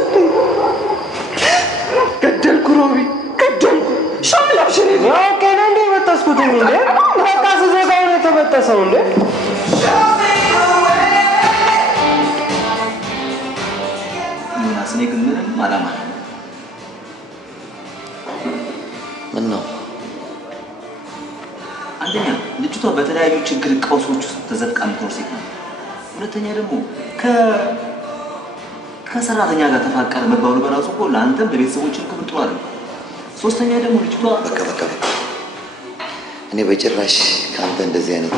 ገደልኩ። ሮቢ ገደልኩ። ሻምላሽ ኦኬ ነው እንዴ በተስኩት እንዴ በቃ ዘጋው ነው የተበጠሰው እንዴ ዮናስ እኔ ግን ምንም አላማ ምን ነው አንደኛ ልጅቷ በተለያዩ ችግር ቀውሶች ውስጥ ተዘፍቃ የምትኖር ሴት ናት። ሁለተኛ ደግሞ ከሰራተኛ ጋር ተፋቀረ መባሉ በራሱ እኮ ለአንተም ለቤተሰቦችን ክብር ጥሩ አይደለም። ሶስተኛ ደግሞ ልጅቷ በቃ እኔ በጭራሽ ከአንተ እንደዚህ አይነት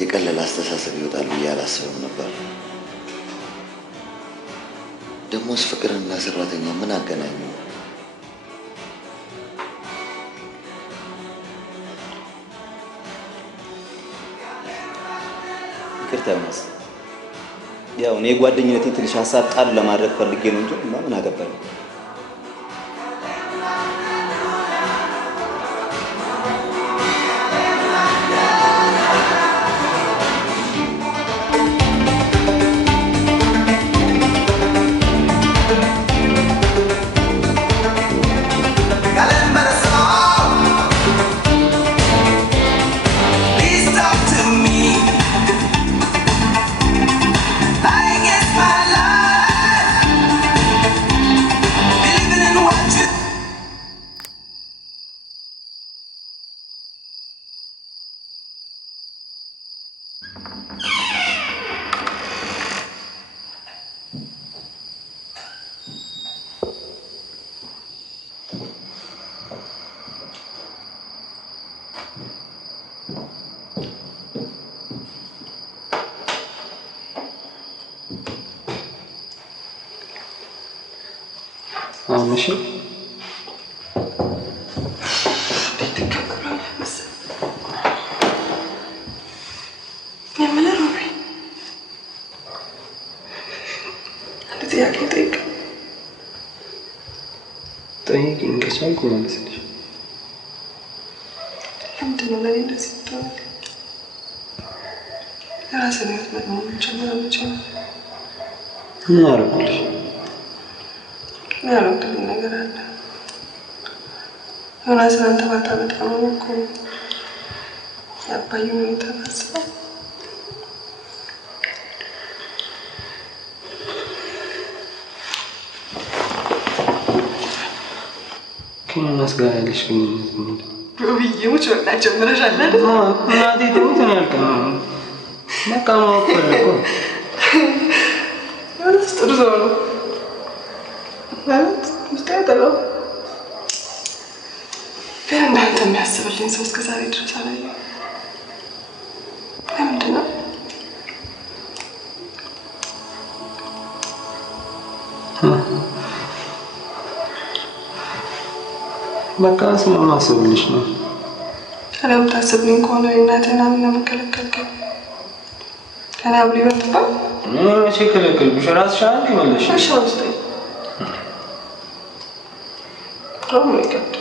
የቀለለ አስተሳሰብ ይወጣል ብዬ አላስብም ነበር። ደሞስ ፍቅርና ሰራተኛ ምን አገናኙ? ይቅርታ ዮናስ፣ ያው እኔ ጓደኝነቴን ትንሽ ሀሳብ ጣል ለማድረግ ፈልጌ ነው እንጂ ምን አገባኝ። እሺ ጠይቂኝ ከቻልኩ መልስልሽ። ለምንድን ነው ለእኔ እንደዚህ የምትሆነው? የራስን ህይወት መኖር የምችለው ምን አደረኩልሽ? ምን ያደረግልኝ ነገር አለ? ዮናስን አንተ ባታመጣ ኖሮ እኮ የአባዬ ሁኔታ ታስበው ከዮናስ ጋር ያለሽ ግንኙነት ምንድን ነው? ብዬ ሙች በቃ ጀምረሻል አይደል? እናቴ ትሙት ነው ያልከው። በቃ ማወቅ ፈለኩ። ዮናስ ጥሩ ሰው ነው ማለት ውስጥ ያጠለው ግን እንዳንተ የሚያስብልኝ ሰው እስከ ዛሬ ድረስ አላየሁም። ለምንድን ነው? በቃ ስለማስብልሽ ነው። ስለምታስብልኝ ከሆነ እናቴን አምነህ መከለከልከኝ ከኔ አብሊ በትባል መቼ ከለከልኩሽ? እራስሽ አንድ ይመለሽ ውስጠኝ አሁን ይቀጥል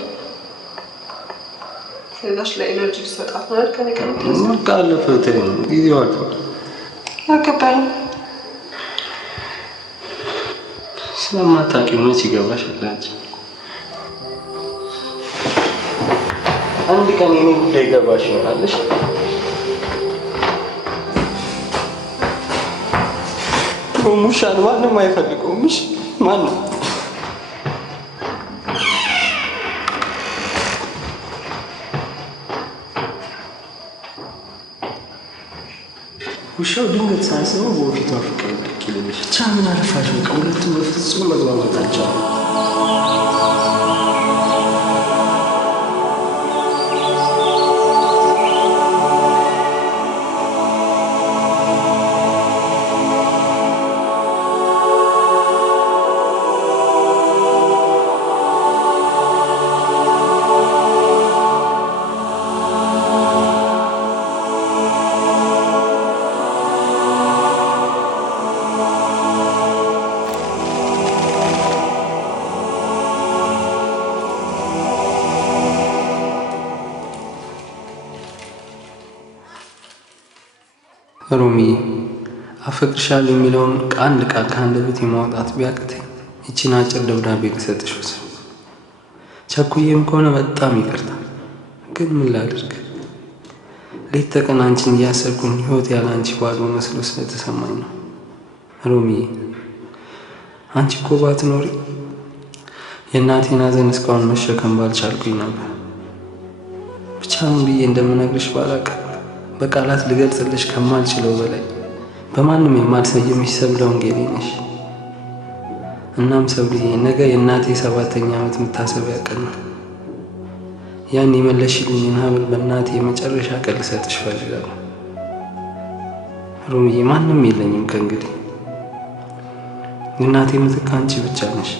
ስለዛች ለኤነርጂ ልሰጣት ነው አይደል? ከኔ ከምትነሳ በቃ አለፈ። ተይው ጊዜው አልፏል። አገባኝ ስለማታውቂው መች ይገባሻል አንቺ። አንድ ቀን የኔ ጉዳይ ይገባሽ ይሆናልሽ። ሙሻን ማንም አይፈልገውም። እሺ ማንም ውሻው ድንገት ሳያስበው በፊቷ ፍቅር ልክ ይልልሽ። ብቻ ምን አለፋሽ በቃ ሁለቱም በፍጹም መግባባት አልቻሉም። ሮሚ አፈቅርሻለሁ የሚለውን አንድ ቃል ከአንደበቴ ማውጣት ቢያቅተኝ ይቺን አጭር ደብዳቤ ልሰጥሽ ወሰንኩ። ቸኩዬም ከሆነ በጣም ይቅርታ፣ ግን ምን ላድርግ? ሌት ተቀን አንቺን እያሰብኩኝ ህይወት ያለ አንቺ ባዶ መስሎ ስለተሰማኝ ነው። ሮሚ አንቺ እኮ ባትኖሪ የእናቴን ሐዘን እስካሁን መሸከም ባልቻልኩኝ ነበር። ብቻ ምን ብዬ እንደምነግርሽ ባላውቅም በቃላት ልገልጽልሽ ከማልችለው በላይ በማንም የማልሰየምሽ ሰብለ ወንጌሌ ነሽ። እናም ሰብልዬ ነገ የእናቴ 7ኛ ዓመት መታሰቢያ ቀን ነው። ያን የመለሽልኝን ሀብል በእናቴ የመጨረሻ ቀን ልሰጥሽ እፈልጋለሁ። ሩምዬ ማንም የለኝም ከእንግዲህ እናቴ ምትክ አንቺ ብቻ ነሽ።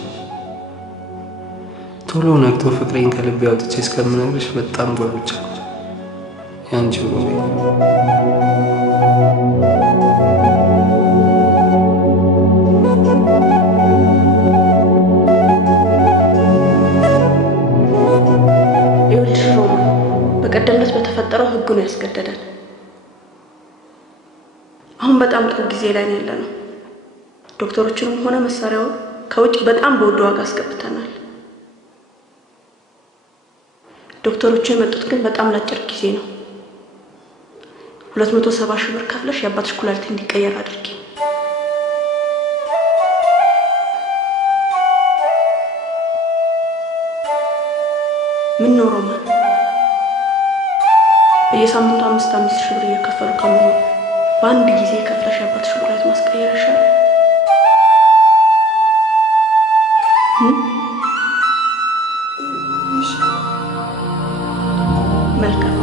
ቶሎ ነግቶ ፍቅሬን ከልቤ አውጥቼ እስከምነግርሽ በጣም ጓጉቻለሁ። ያንቺ ሩምዬ። ይኸውልሽ ሮማ፣ በቀደምነት በተፈጠረው ህጉ ነው ያስገደደን። አሁን በጣም ጥሩ ጊዜ ላይ ነው ያለነው። ዶክተሮችንም ሆነ መሳሪያውን ከውጭ በጣም በውድ ዋጋ አስገብተናል። ዶክተሮቹ የመጡት ግን በጣም ለአጭር ጊዜ ነው። 270 ሺህ ብር ከፍለሽ የአባትሽ ኩላሊት እንዲቀየር አድርጊ። ምን ነው ሮማን፣ በየሳምንቱ 5 ሺህ ብር እየከፈሉ ከመሆኑ በአንድ ጊዜ ከፍለሽ የአባትሽ ኩላሊት ማስቀየር ይሻላል። መልካም።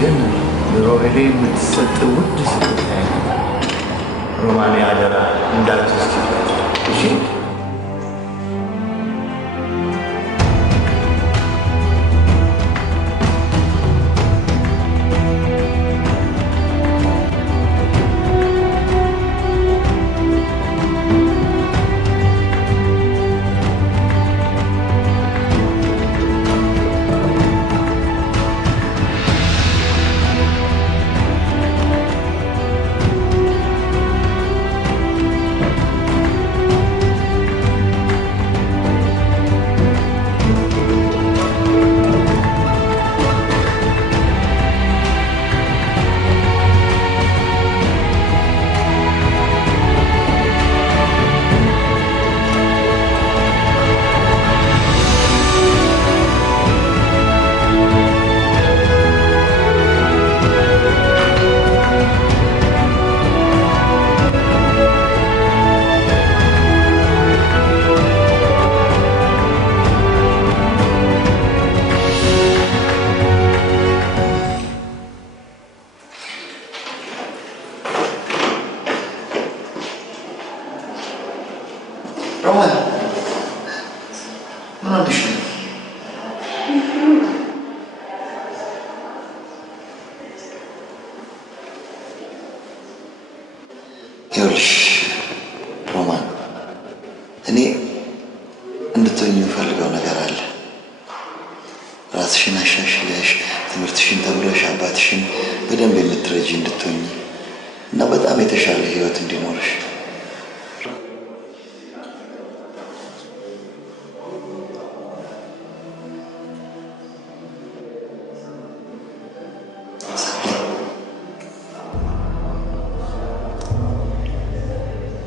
ግን ሮቤሌ የምትሰጥ ውድ ስጦታ ሮማኔ አደራ እንዳትወስድ እሺ? ይኸውልሽ ሮማን፣ እኔ እንድትሆኝ የምፈልገው ነገር አለ። ራስሽን አሻሽለሽ ትምህርትሽን ተምረሽ አባትሽን በደንብ የምትረጂ እንድትሆኝ እና በጣም የተሻለ ህይወት እንዲኖርሽ።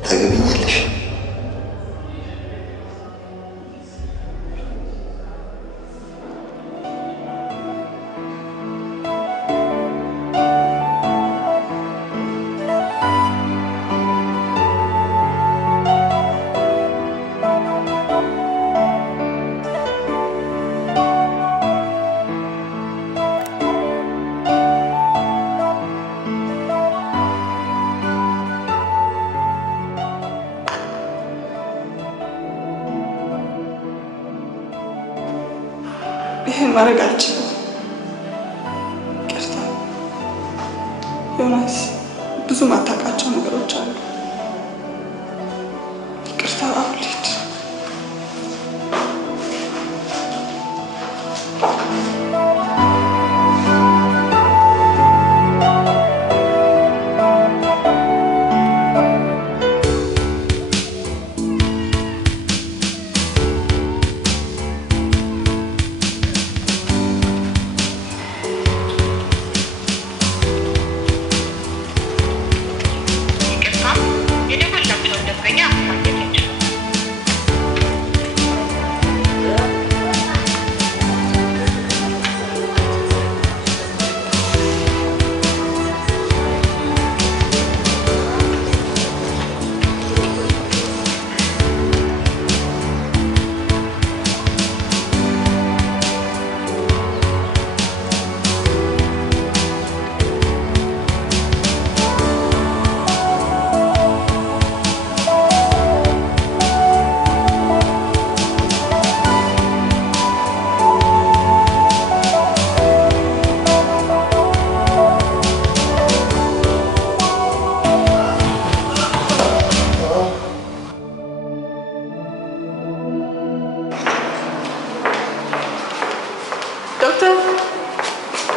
ታገቢኛለሽ? ይሄን ማድረግ አልችልም። ዮናስ ብዙ ማታውቃቸው ነገሮች አሉ። ይቅርታ አውሊድ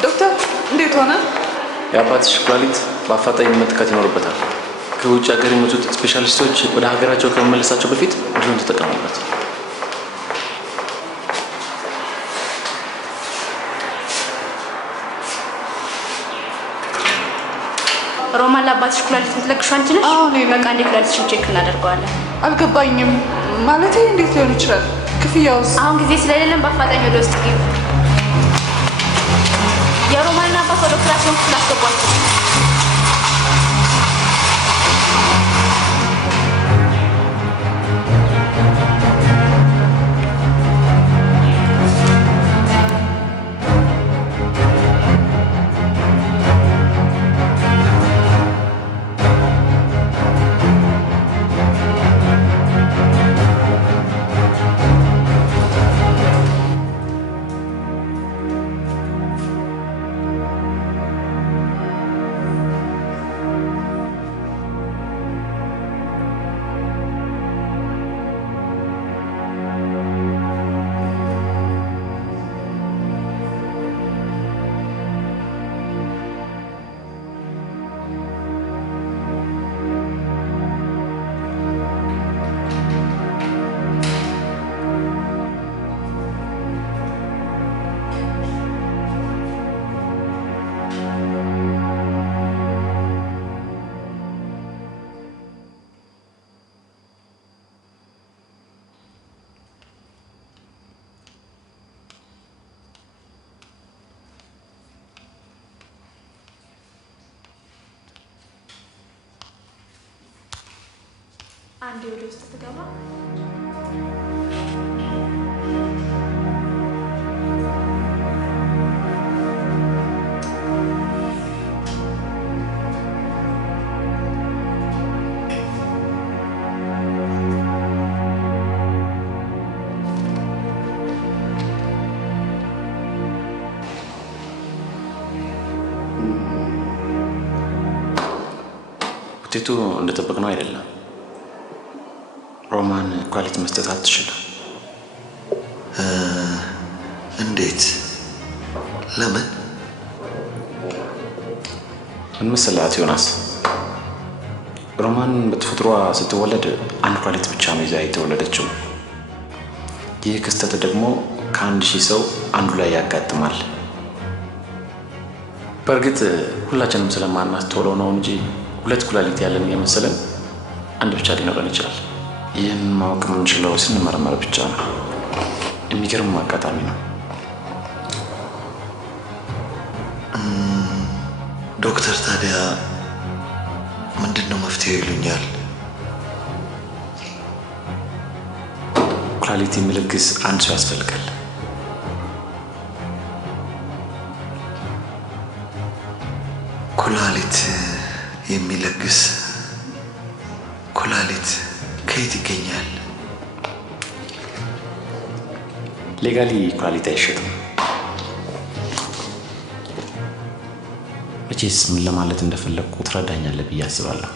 ዶክተር እንዴት ሆነ? የአባትሽ ኩላሊት በአፋጣኝ መተካት ይኖርበታል። ከውጭ ሀገር የመጡት ስፔሻሊስቶች ወደ ሀገራቸው ከመመለሳቸው በፊት እንዲሁም ተጠቀሙበት። ሮማን ለአባትሽ ኩላሊት የምትለግሺው አንቺ ነሽ? አዎ ነኝ። በቃ እንዴ ኩላሊትሽን ቼክ እናደርገዋለን። አልገባኝም። ማለቴ እንዴት ሊሆን ይችላል? ክፍያውስ? አሁን ጊዜ ስለሌለን በአፋጣኝ ወደ ውስጥ ግቢ። የሮማንና አባት ወደ ኦፕራሲዮን ክፍል አስገቧቸው። አንዴ ወደ ውስጥ ትገባ። ውጤቱ እንደጠበቅነው አይደለም። ሮማን ኩላሊት መስጠት አትችልም። እንዴት? ለምን? ምን መሰላት ዮናስ፣ ሮማን በተፈጥሮዋ ስትወለድ አንድ ኩላሊት ብቻ ነው ይዛ የተወለደችው። ይህ ክስተት ደግሞ ከ1000 ሰው አንዱ ላይ ያጋጥማል። በእርግጥ ሁላችንም ስለማናስተውለው ነው እንጂ 2 ኩላሊት ያለን የመሰለን አንድ ብቻ ሊኖረን ይችላል። ይህን ማወቅ የምንችለው ስንመረመር ብቻ ነው። የሚገርም አጋጣሚ ነው። ዶክተር ታዲያ ምንድን ነው መፍትሄው ይሉኛል? ኩላሊት የሚለግስ አንድ ሰው ያስፈልጋል። ኩላሊት የሚለግስ ኩላሊት ከየት ይገኛል? ሌጋሊ ኩላሊት አይሸጥም። መቼ መቼስ ምን ለማለት እንደፈለግኩ ትረዳኛለህ ብዬ አስባለሁ።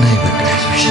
ነይ በቃ አይዞሽ።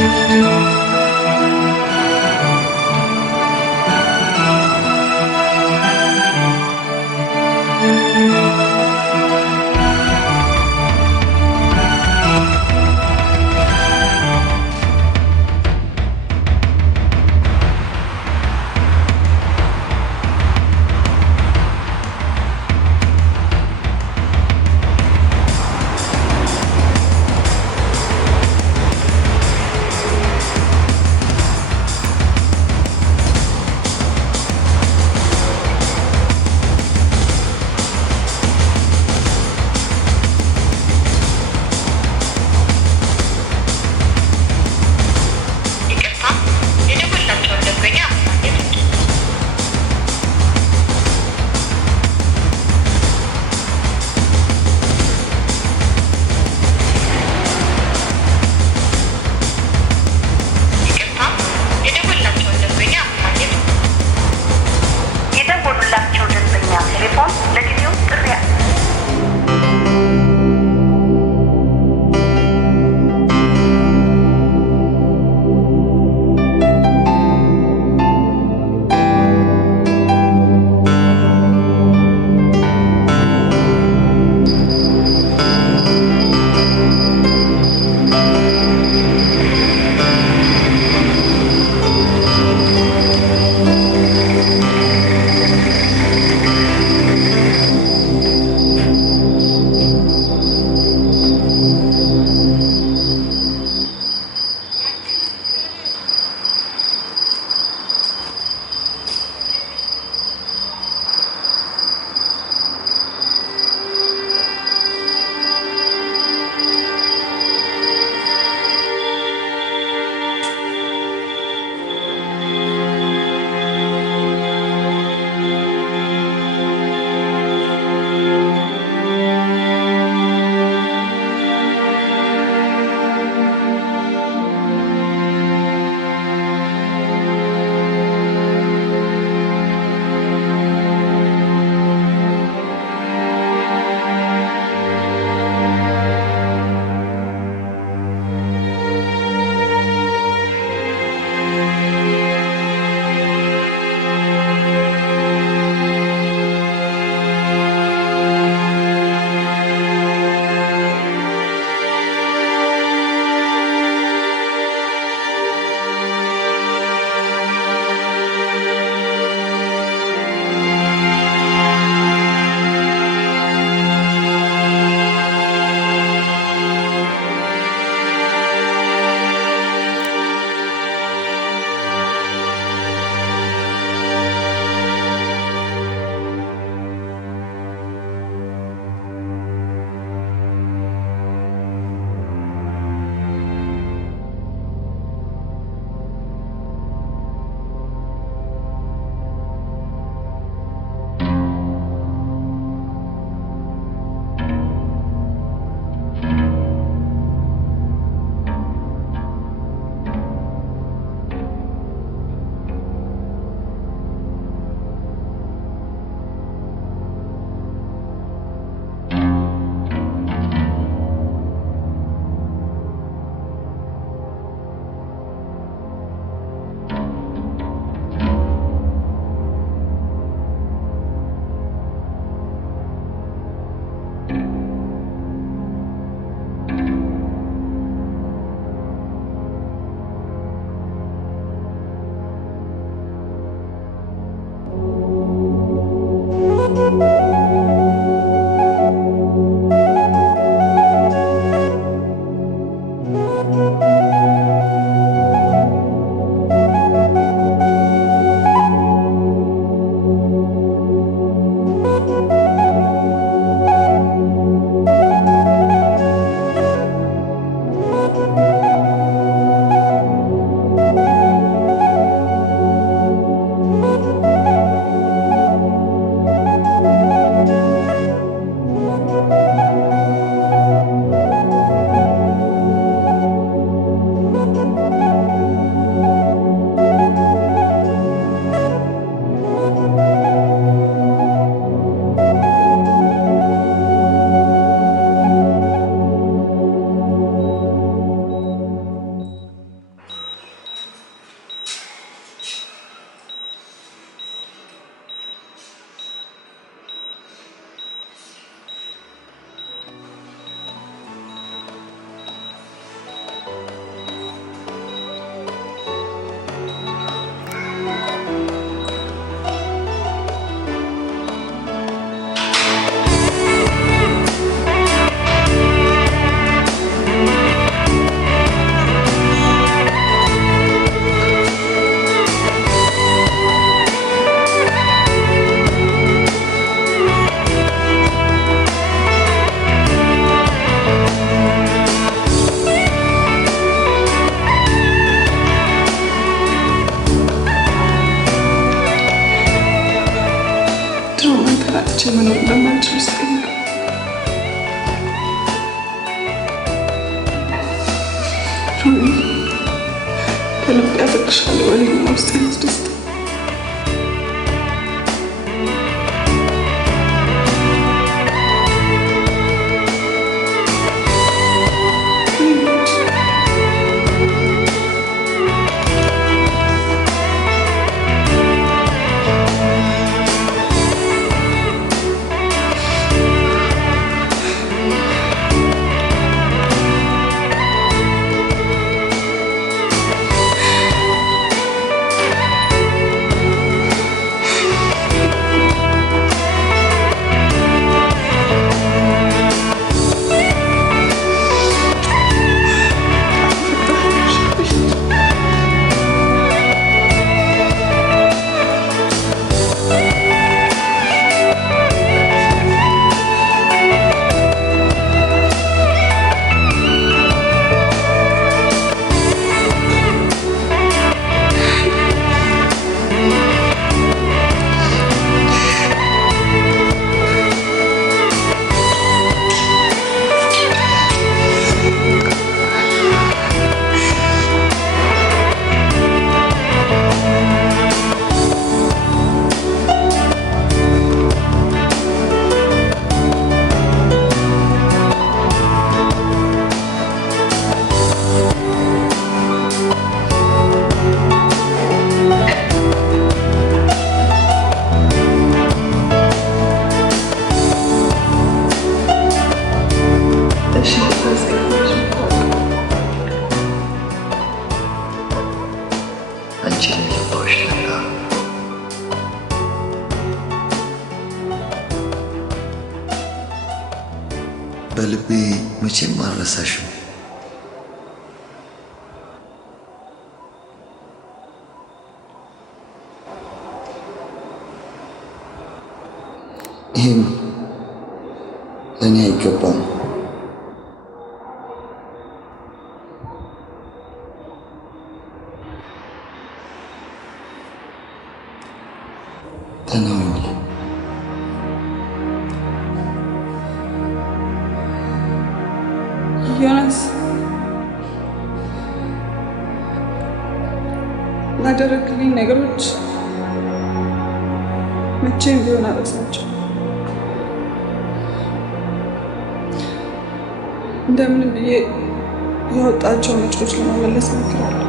መኖር እንደማልችል ውስጥ ከልብ ያፈቅርሻለሁ ወለኛ ውስጥ ያስደስት በልቤ መቼም አልረሳሽም። ይህም ለእኔ አይገባም። ደህና ሁኚ። ዮናስ ላደረግልኝ ነገሮች መቼም ቢሆን አረሳቸው። እንደምንም ብዬ ያወጣቸውን ወጪዎች ለመመለስ እሞክራለሁ።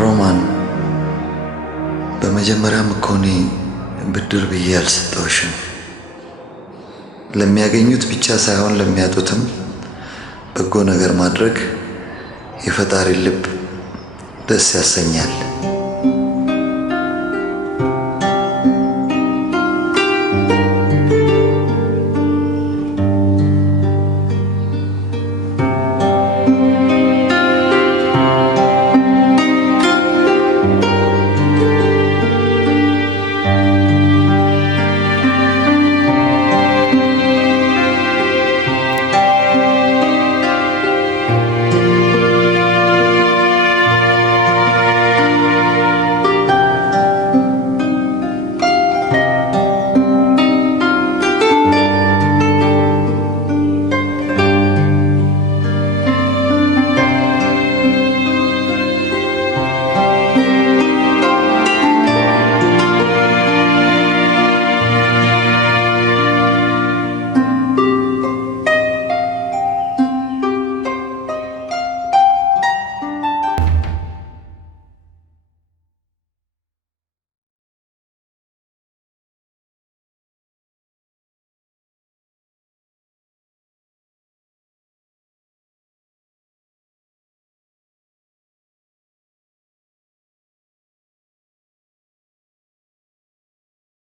ሮማን፣ በመጀመሪያም እኮ እኔ ብድር ብዬ አልሰጠሁሽም። ለሚያገኙት ብቻ ሳይሆን ለሚያጡትም በጎ ነገር ማድረግ የፈጣሪ ልብ ደስ ያሰኛል።